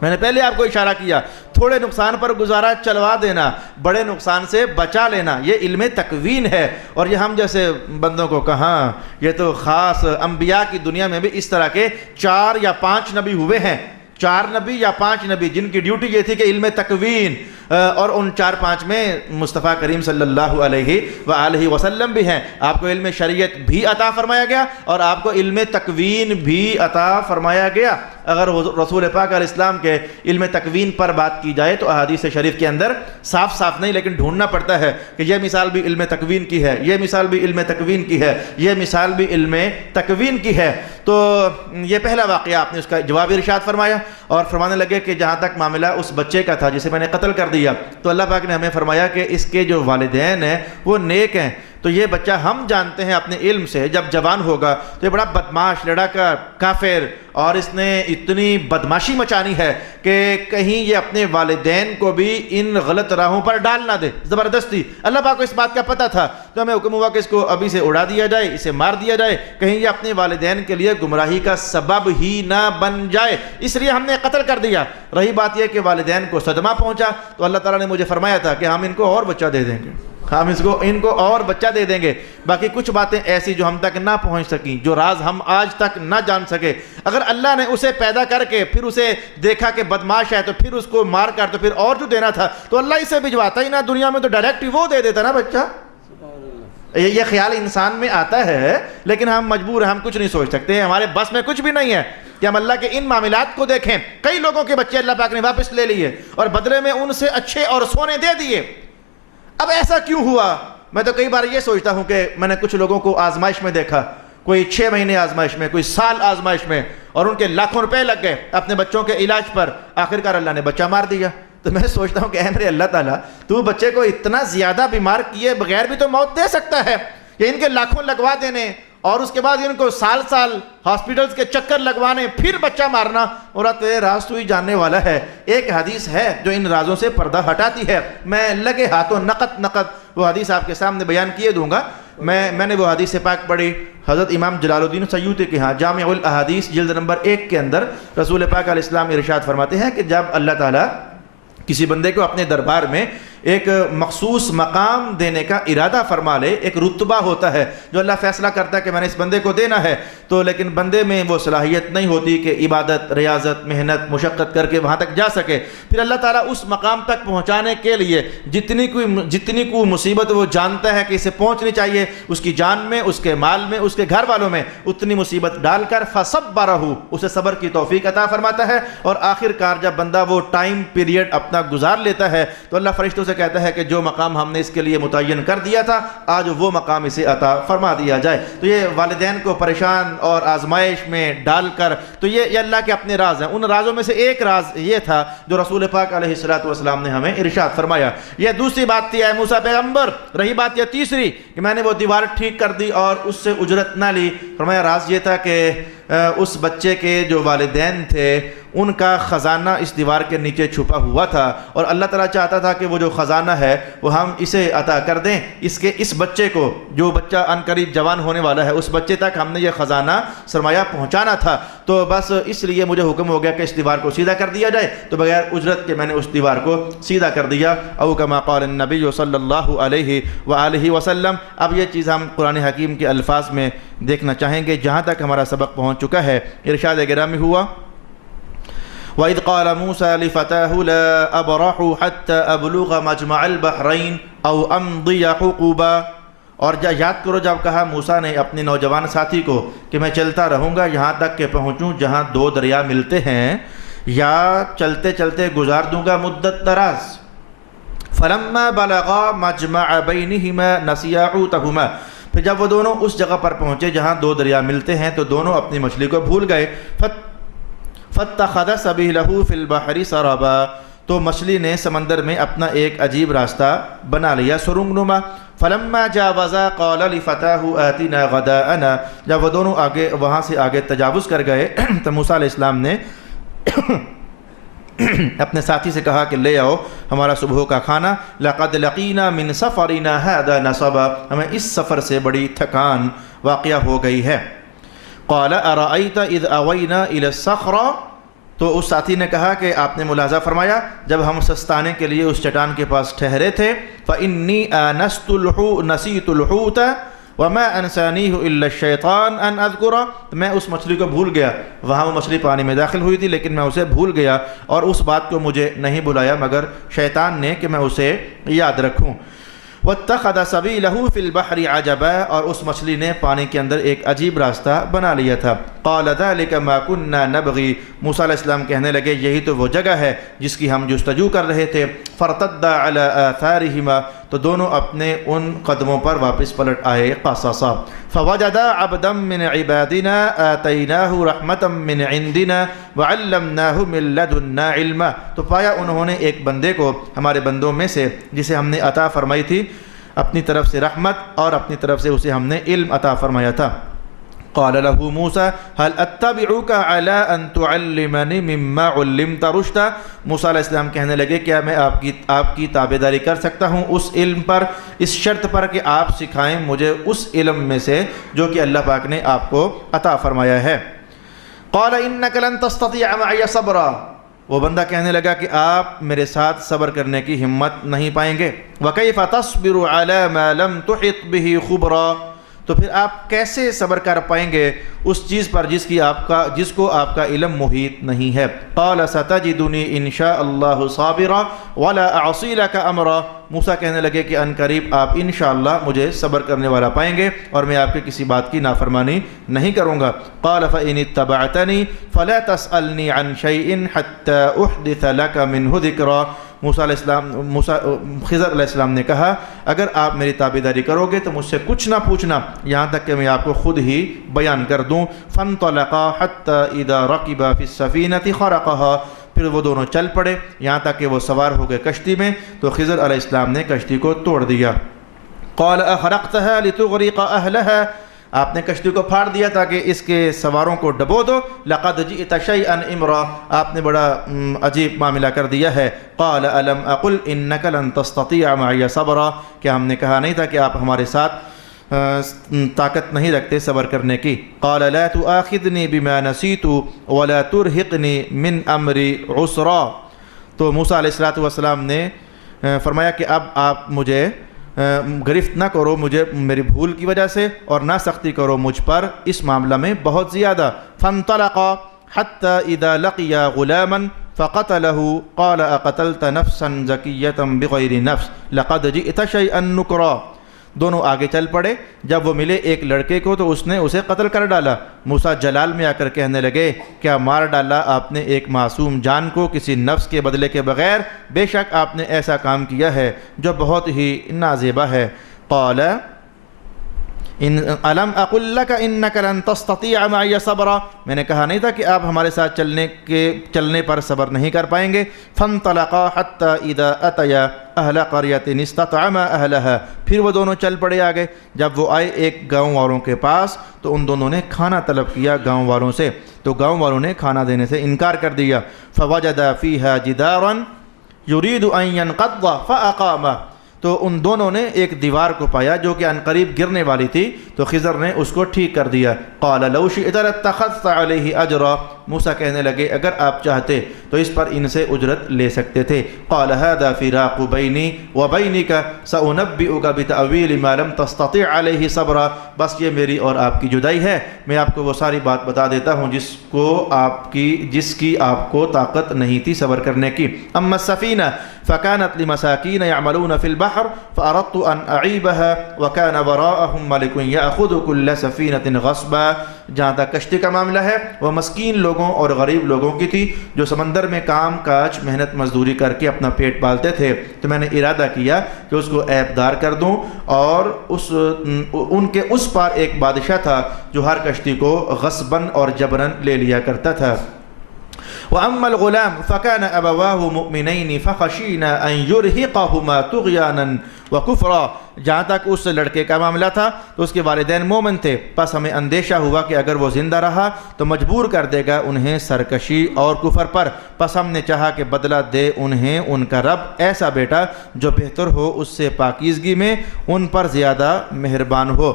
میں نے پہلے آپ کو اشارہ کیا، تھوڑے نقصان پر گزارا چلوا دینا، بڑے نقصان سے بچا لینا، یہ علم تکوین ہے. اور یہ ہم جیسے بندوں کو کہاں، یہ تو خاص انبیاء کی دنیا میں بھی اس طرح کے 4 یا 5 نبی ہوئے ہیں، 4 نبی یا 5 نبی جن کی ڈیوٹی یہ تھی کہ علم تکوین، اور ان 4-5 میں مصطفیٰ کریم صلی اللہ علیہ وآلہ وسلم بھی ہیں. آپ کو علم شریعت بھی عطا فرمایا گیا اور آپ کو علم تکوین بھی عطا فرمایا گیا. اگر رسول پاک علیہ السلام کے علم تکوین پر بات کی جائے تو احادیث شریف کے اندر صاف نہیں لیکن ڈھونڈنا پڑتا ہے کہ یہ مثال بھی علم تکوین کی ہے، یہ مثال بھی علم تکوین کی ہے، یہ مثال بھی علم تکوین کی ہے. تو یہ پہلا واقعہ آپ نے اس کا جواب ارشاد فرمایا اور فرمانے لگے کہ جہاں تک معاملہ اس بچے کا تھا جسے میں نے قتل کر دیا، تو اللہ پاک نے ہمیں فرمایا کہ اس کے جو والدین ہیں وہ نیک ہیں. تو یہ بچہ ہم جانتے ہیں اپنے علم سے جب جوان ہوگا تو یہ بڑا بدماش لڑکا کافر، اور اس نے اتنی بدماشی مچانی ہے کہ کہیں یہ اپنے والدین کو بھی ان غلط راہوں پر ڈال نہ دے زبردستی. اللہ پاک کو اس بات کا پتہ تھا تو ہمیں حکم ہوا کہ اس کو ابھی سے اڑا دیا جائے، اسے مار دیا جائے، کہیں یہ اپنے والدین کے لیے گمراہی کا سبب ہی نہ بن جائے، اس لیے ہم نے قتل کر دیا. رہی بات یہ کہ والدین کو صدمہ پہنچا تو اللہ تعالیٰ نے مجھے فرمایا تھا کہ ہم ان کو اور بچہ دے دیں گے، ہم ان کو اور بچہ دے دیں گے. باقی کچھ باتیں ایسی جو ہم تک نہ پہنچ سکیں، جو راز ہم آج تک نہ جان سکے، اگر اللہ نے اسے پیدا کر کے پھر اسے دیکھا کہ بدماش ہے تو پھر اس کو مار کر تو پھر اور جو دینا تھا تو اللہ اسے بھجواتا ہی نہ دنیا میں، تو ڈائریکٹ ہی وہ دے دیتا نا بچہ. یہ خیال انسان میں آتا ہے لیکن ہم مجبور ہیں، ہم کچھ نہیں سوچ سکتے، ہمارے بس میں کچھ بھی نہیں ہے کہ ہم اللہ کے ان معاملات کو دیکھیں. کئی لوگوں کے بچے اللہ پاک نے واپس لے لیے اور بدلے میں ان سے اچھے اور سونے دے دیے. اب ایسا کیوں ہوا؟ میں تو کئی بار یہ سوچتا ہوں کہ میں نے کچھ لوگوں کو آزمائش میں دیکھا، کوئی 6 مہینے آزمائش میں، کوئی سال آزمائش میں، اور ان کے لاکھوں روپے لگ گئے اپنے بچوں کے علاج پر، آخرکار اللہ نے بچہ مار دیا. تو میں سوچتا ہوں کہ اے میرے اللہ تعالیٰ، تو بچے کو اتنا زیادہ بیمار کیے بغیر بھی تو موت دے سکتا ہے. یہ ان کے لاکھوں لگوا دینے اور اس کے بعد ان کو سال ہاسپٹلز کے چکر لگوانے، پھر بچہ مارنا، اور تیرے راز تو ہی جاننے والا ہے. ایک حدیث ہے جو ان رازوں سے پردہ ہٹاتی ہے، میں لگے ہاتھوں نقد وہ حدیث آپ کے سامنے بیان کیے دوں گا. میں نے وہ حدیث پاک پڑھی حضرت امام جلال الدین سیوطی کے ہاں جامع الاحادیث جلد نمبر 1 کے اندر رسول پاک علیہ السلام ارشاد فرماتے ہیں کہ جب اللہ تعالیٰ کسی بندے کو اپنے دربار میں ایک مخصوص مقام دینے کا ارادہ فرما لے، ایک رتبہ ہوتا ہے جو اللہ فیصلہ کرتا ہے کہ میں نے اس بندے کو دینا ہے، تو لیکن بندے میں وہ صلاحیت نہیں ہوتی کہ عبادت، ریاضت، محنت، مشقت کر کے وہاں تک جا سکے، پھر اللہ تعالیٰ اس مقام تک پہنچانے کے لیے جتنی کو مصیبت وہ جانتا ہے کہ اسے پہنچنی چاہیے، اس کی جان میں، اس کے مال میں، اس کے گھر والوں میں اتنی مصیبت ڈال کر فصبرہ، اسے صبر کی توفیق عطا فرماتا ہے، اور آخر کار جب بندہ وہ ٹائم پیریڈ اپنا گزار لیتا ہے تو اللہ فرشتوں سے کہتا ہے کہ جو مقام ہم نے اس کے لیے متعین کر دیا تھا آج وہ مقام اسے عطا فرما دیا جائے۔ تو یہ والدین کو پریشان اور آزمائش میں ڈال کر، تو یہ اللہ کے اپنے راز ہیں۔ ان رازوں میں سے ایک راز یہ تھا جو رسول پاک علیہ السلام نے ہمیں ارشاد فرمایا۔ یہ دوسری بات تھی اے موسیٰ پیغمبر۔ رہی بات یہ تیسری کہ میں نے وہ دیوار ٹھیک کر دی اور اس سے اجرت نہ لی۔ فرمایا راز یہ تھا کہ اس بچے کے جو والدین تھے ان کا خزانہ اس دیوار کے نیچے چھپا ہوا تھا، اور اللہ تعالیٰ چاہتا تھا کہ وہ جو خزانہ ہے وہ ہم اسے عطا کر دیں، اس بچے کو، جو بچہ عنقریب جوان ہونے والا ہے، اس بچے تک ہم نے یہ خزانہ سرمایہ پہنچانا تھا، تو بس اس لیے مجھے حکم ہو گیا کہ اس دیوار کو سیدھا کر دیا جائے، تو بغیر اجرت کے میں نے اس دیوار کو سیدھا کر دیا۔ او کما قال النبی صلی اللہ علیہ وآلہ وسلم۔ اب یہ چیز ہم قرآن حکیم کے الفاظ میں دیکھنا چاہیں گے جہاں تک ہمارا سبق پہنچ چکا ہے۔ ارشاد گرامی ہوا وَإِذْ قَالَ مُوسَى لِفَتَاهُ لَا أَبْرَحُ حَتَّى أَبْلُغَ مَجْمَعَ الْبَحْرَيْنِ أَوْ أَمْضِيَ حُقُوبًا۔ اور یاد کرو جب کہا موسیٰ نے اپنے نوجوان ساتھی کو کہ میں چلتا رہوں گا یہاں تک کہ پہنچوں جہاں 2 دریا ملتے ہیں، یا چلتے چلتے گزار دوں گا مدت دراز۔ فَلَمَّا بَلَغَا مَجْمَعَ بَيْنِهِمَا نَسِيَا حُوتَهُمَا۔ پھر جب وہ دونوں اس جگہ پر پہنچے جہاں 2 دریا ملتے ہیں تو دونوں اپنی مچھلی کو بھول گئے۔ فَاتَّخَذَ سَبِيلَهُ فِي الْبَحْرِ سَرَبًا۔ تو مچھلی نے سمندر میں اپنا ایک عجیب راستہ بنا لیا، سرنگ نما۔ فَلَمَّا جَاوَزَا قَالَ لِفَتَاهُ آتِنَا غَدَاءَنَا۔ جب وہ دونوں وہاں سے آگے تجاوز کر گئے تو موسیٰ علیہ السلام نے اپنے ساتھی سے کہا کہ لے آؤ ہمارا صبح کا کھانا۔ لَقَدْ لَقِينَا مِنْ سَفَرِنَا هَذَا نَصَبًا۔ ہمیں اس سفر سے بڑی تھکان واقعہ ہو گئی ہے۔ قَالَ أَرَأَيْتَ إِذْ أَوَيْنَا إِلَى الصَّخْرَةِ۔ تو اس ساتھی نے کہا کہ آپ نے ملاحظہ فرمایا جب ہم سستانے کے لیے اس چٹان کے پاس ٹھہرے تھے، فَإِنِّي نَسِيتُ الْحُوتَ وَمَا أَنْسَانِيهُ إِلَّا الشَّيْطَانُ أَنْ أَذْكُرَهُ۔ میں اس مچھلی کو بھول گیا، وہاں وہ مچھلی پانی میں داخل ہوئی تھی لیکن میں اسے بھول گیا، اور اس بات کو مجھے نہیں بلایا مگر شیطان نے کہ میں اسے یاد رکھوں۔ وَاتَّخَذَ سَبِيلَهُ فِي الْبَحْرِ عَجَبًا۔ اور اس مچھلی نے پانی کے اندر ایک عجیب راستہ بنا لیا تھا۔ قَالَ ذَلِكَ مَا كُنَّا نَبْغِي۔ موسیٰ علیہ السلام کہنے لگے یہی تو وہ جگہ ہے جس کی ہم جستجو کر رہے تھے۔ فَارْتَدَّا عَلَىٰ آثَارِهِمَا۔ تو دونوں اپنے ان قدموں پر واپس پلٹ آئے قصصا۔ فَوَجَدَا عَبْدًا مِّنْ عِبَادِنَا آتَيْنَاهُ رَحْمَةً مِّنْ عِنْدِنَا وَعَلَّمْنَاهُ مِن لَّدُنَّا عِلْمًا۔ تو پایا انہوں نے ایک بندے کو ہمارے بندوں میں سے جسے ہم نے عطا فرمائی تھی اپنی طرف سے رحمت، اور اپنی طرف سے اسے ہم نے علم عطا فرمایا تھا۔ قال له موسیٰ هل اتبعك على ان تعلمني مما علمت رشدا۔ موسیٰ علیہ السلام کہنے لگے کیا میں آپ کی تابعداری کر سکتا ہوں اس علم پر، اس شرط پر کہ آپ سکھائیں مجھے اس علم میں سے جو کہ اللہ پاک نے آپ کو عطا فرمایا ہے۔ قال انك لن تستطيع معي صبرا۔ وہ بندہ کہنے لگا کہ آپ میرے ساتھ صبر کرنے کی ہمت نہیں پائیں گے۔ وَكَيْفَ تَصْبِرُ عَلَى مَا لَمْ تُحِطْ بِهِ خُبْرًا۔ تو پھر آپ کیسے صبر کر پائیں گے اس چیز پر جس کو آپ کا علم محیط نہیں ہے۔ قَالَ سَتَجِدُنِي إِن شَاءَ اللَّهُ صَابِرًا وَلَا أَعْصِي لَكَ أَمْرًا۔ موسیٰ کہنے لگے کہ عنقریب آپ انشاءاللہ مجھے صبر کرنے والا پائیں گے اور میں آپ کے کسی بات کی نافرمانی نہیں کروں گا۔ قَالَ فَإِنِ اتَّبَعْتَنِي فَلَا تَسْأَلْنِي عَنْ شَيْءٍ حَتَّى أُحْدِثَ لَكَ مِنْهُ ذِكْرًا۔ خضر علیہ السلام نے کہا اگر آپ میری تابعداری کرو گے تو مجھ سے کچھ نہ پوچھنا یہاں تک کہ میں آپ کو خود ہی بیان کر دوں۔ فَانْطَلَقَا حَتَّى إِذَا رَكِبَا فِي السَّفِينَةِ خَرَقَهَا۔ پھر وہ دونوں چل پڑے یہاں تک کہ وہ سوار ہو گئے کشتی میں، تو خضر علیہ السلام نے کشتی کو توڑ دیا۔ قَالَ أَخْرَقْتَهَا لِتُغْرِقَ أَهْلَهَا۔ آپ نے کشتی کو پھاڑ دیا تاکہ اس کے سواروں کو ڈبو دو۔ لَقَدْ جِئْتَ شَيْئًا إِمْرًا۔ آپ نے بڑا عجیب معاملہ کر دیا ہے۔ قَالَ أَلَمْ أَقُلْ إِنَّكَ لَن تَسْتَطِيعَ مَعِيَ صَبْرًا۔ کیا ہم نے کہا نہیں تھا کہ آپ ہمارے ساتھ طاقت نہیں رکھتے صبر کرنے کی۔ قال لا تؤاخذنی بما نسیت ولا ترہقنی من امری عسرا، تو موسیٰ علیہ السلام نے فرمایا کہ اب آپ مجھے گرفت نہ کرو مجھے میری بھول کی وجہ سے، اور نہ سختی کرو مجھ پر اس معاملہ میں بہت زیادہ۔ فانطلقا حتى اذا لقيا غلاما فقتله قال اقتلت نفسا زكية بغير نفس لقد جئت شيئا نكرا، دونوں آگے چل پڑے، جب وہ ملے ایک لڑکے کو تو اس نے اسے قتل کر ڈالا۔ موسیٰ جلال میں آ کر کہنے لگے کیا مار ڈالا آپ نے ایک معصوم جان کو کسی نفس کے بدلے کے بغیر؟ بے شک آپ نے ایسا کام کیا ہے جو بہت ہی نازیبا ہے۔ قال الم اقل لك انك لن تستطيع معي صبرا، میں نے کہا نہیں تھا کہ آپ ہمارے ساتھ چلنے پر صبر نہیں کر پائیں گے۔ فانطلقا حتى اذا اتيا اہل قریۃ استطعما اہلها، پھر وہ دونوں چل پڑے آگے، جب وہ آئے ایک گاؤں والوں کے پاس تو ان دونوں نے کھانا طلب کیا گاؤں والوں سے، تو گاؤں والوں نے کھانا دینے سے انکار کر دیا۔ فوجد فيها جدارا يريد ان ينقض فاقامه، تو ان دونوں نے ایک دیوار کو پایا جو کہ عنقریب گرنے والی تھی، تو خضر نے اس کو ٹھیک کر دیا۔ قال لو شئت لاتخذت علیہ اجرا، موسیٰ کہنے لگے اگر آپ چاہتے تو اس پر ان سے اجرت لے سکتے تھے۔ قال هذا فراق بینی وبینک سأنبئک بتأویل ما لم تستطع علیہ صبرا، بس یہ میری اور آپ کی جدائی ہے، میں آپ کو وہ ساری بات بتا دیتا ہوں جس کی آپ کو طاقت نہیں تھی صبر کرنے کی۔ اما السفینہ فكانت لمساكين يعملون في البحر فأردت أن أعيبها وكان وراءهم ملك يأخذ كل سفينة غصبا، جہاں تک کشتی کا معاملہ ہے وہ مسکین لوگوں اور غریب لوگوں کی تھی جو سمندر میں کام کاج محنت مزدوری کر کے اپنا پیٹ پالتے تھے، تو میں نے ارادہ کیا کہ اس کو عیب دار کر دوں، اور ان کے اس پار ایک بادشاہ تھا جو ہر کشتی کو غصباً اور جبراً لے لیا کرتا تھا۔ وَأَمَّا الْغُلَامُ فَكَانَ أَبَوَاهُ مُؤْمِنَيْنِ فَخَشِينَا أَن يُرْهِقَهُمَا طُغْيَانًا وَكُفْرًا، جہاں تک اس لڑکے کا معاملہ تھا تو اس کے والدین مومن تھے، پس ہمیں اندیشہ ہوا کہ اگر وہ زندہ رہا تو مجبور کر دے گا انہیں سرکشی اور کفر پر، پس ہم نے چاہا کہ بدلہ دے انہیں ان کا رب ایسا بیٹا جو بہتر ہو اس سے پاکیزگی میں ان پر زیادہ مہربان ہو۔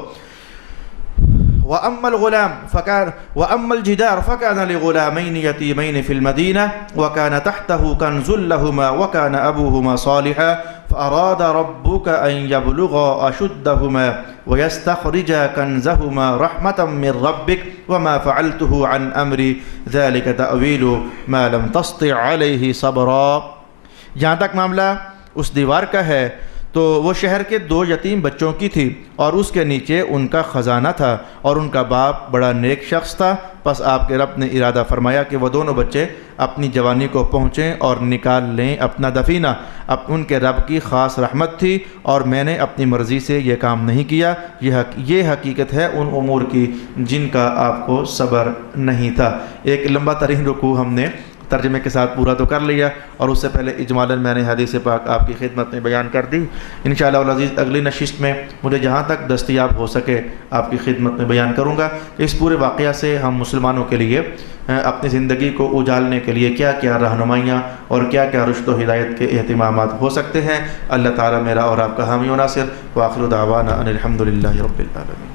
وَأَمَّا الْجِدَارُ فَكَانَ لِغُلَامَيْنِ يَتِيمَيْنِ فِي الْمَدِينَةِ وَكَانَ تَحْتَهُ كَنْزٌ لَهُمَا وَكَانَ أَبُوهُمَا صَالِحًا فَأَرَادَ رَبُّكَ أَنْ يَبْلُغَا أَشُدَّهُمَا وَيَسْتَخْرِجَا كَنْزَهُمَا رَحْمَةً مِّن رَّبِّكَ وَمَا فَعَلْتُهُ عَنْ أَمْرِي ذَلِكَ تَأْوِيلُ مَا لَمْ تَسْطِع عَلَيْهِ صَبْرًا، جہاں تک معاملہ اس دیوار کا ہے تو وہ شہر کے 2 یتیم بچوں کی تھی اور اس کے نیچے ان کا خزانہ تھا اور ان کا باپ بڑا نیک شخص تھا، پس آپ کے رب نے ارادہ فرمایا کہ وہ دونوں بچے اپنی جوانی کو پہنچیں اور نکال لیں اپنا دفینہ، اب ان کے رب کی خاص رحمت تھی اور میں نے اپنی مرضی سے یہ کام نہیں کیا، یہ حقیقت ہے ان امور کی جن کا آپ کو صبر نہیں تھا۔ ایک لمبا ترین رکوع ہم نے ترجمے کے ساتھ پورا تو کر لیا، اور اس سے پہلے اجمالاً میں نے حدیث پاک آپ کی خدمت میں بیان کر دی۔ انشاءاللہ العزیز اگلی نشست میں مجھے جہاں تک دستیاب ہو سکے آپ کی خدمت میں بیان کروں گا کہ اس پورے واقعہ سے ہم مسلمانوں کے لیے اپنی زندگی کو اجالنے کے لیے کیا کیا رہنمائیاں اور کیا کیا رشد و ہدایت کے اہتمامات ہو سکتے ہیں۔ اللہ تعالیٰ میرا اور آپ کا حامی و ناصر، وآخر دعوانا ان الحمد للہ رب العالمین۔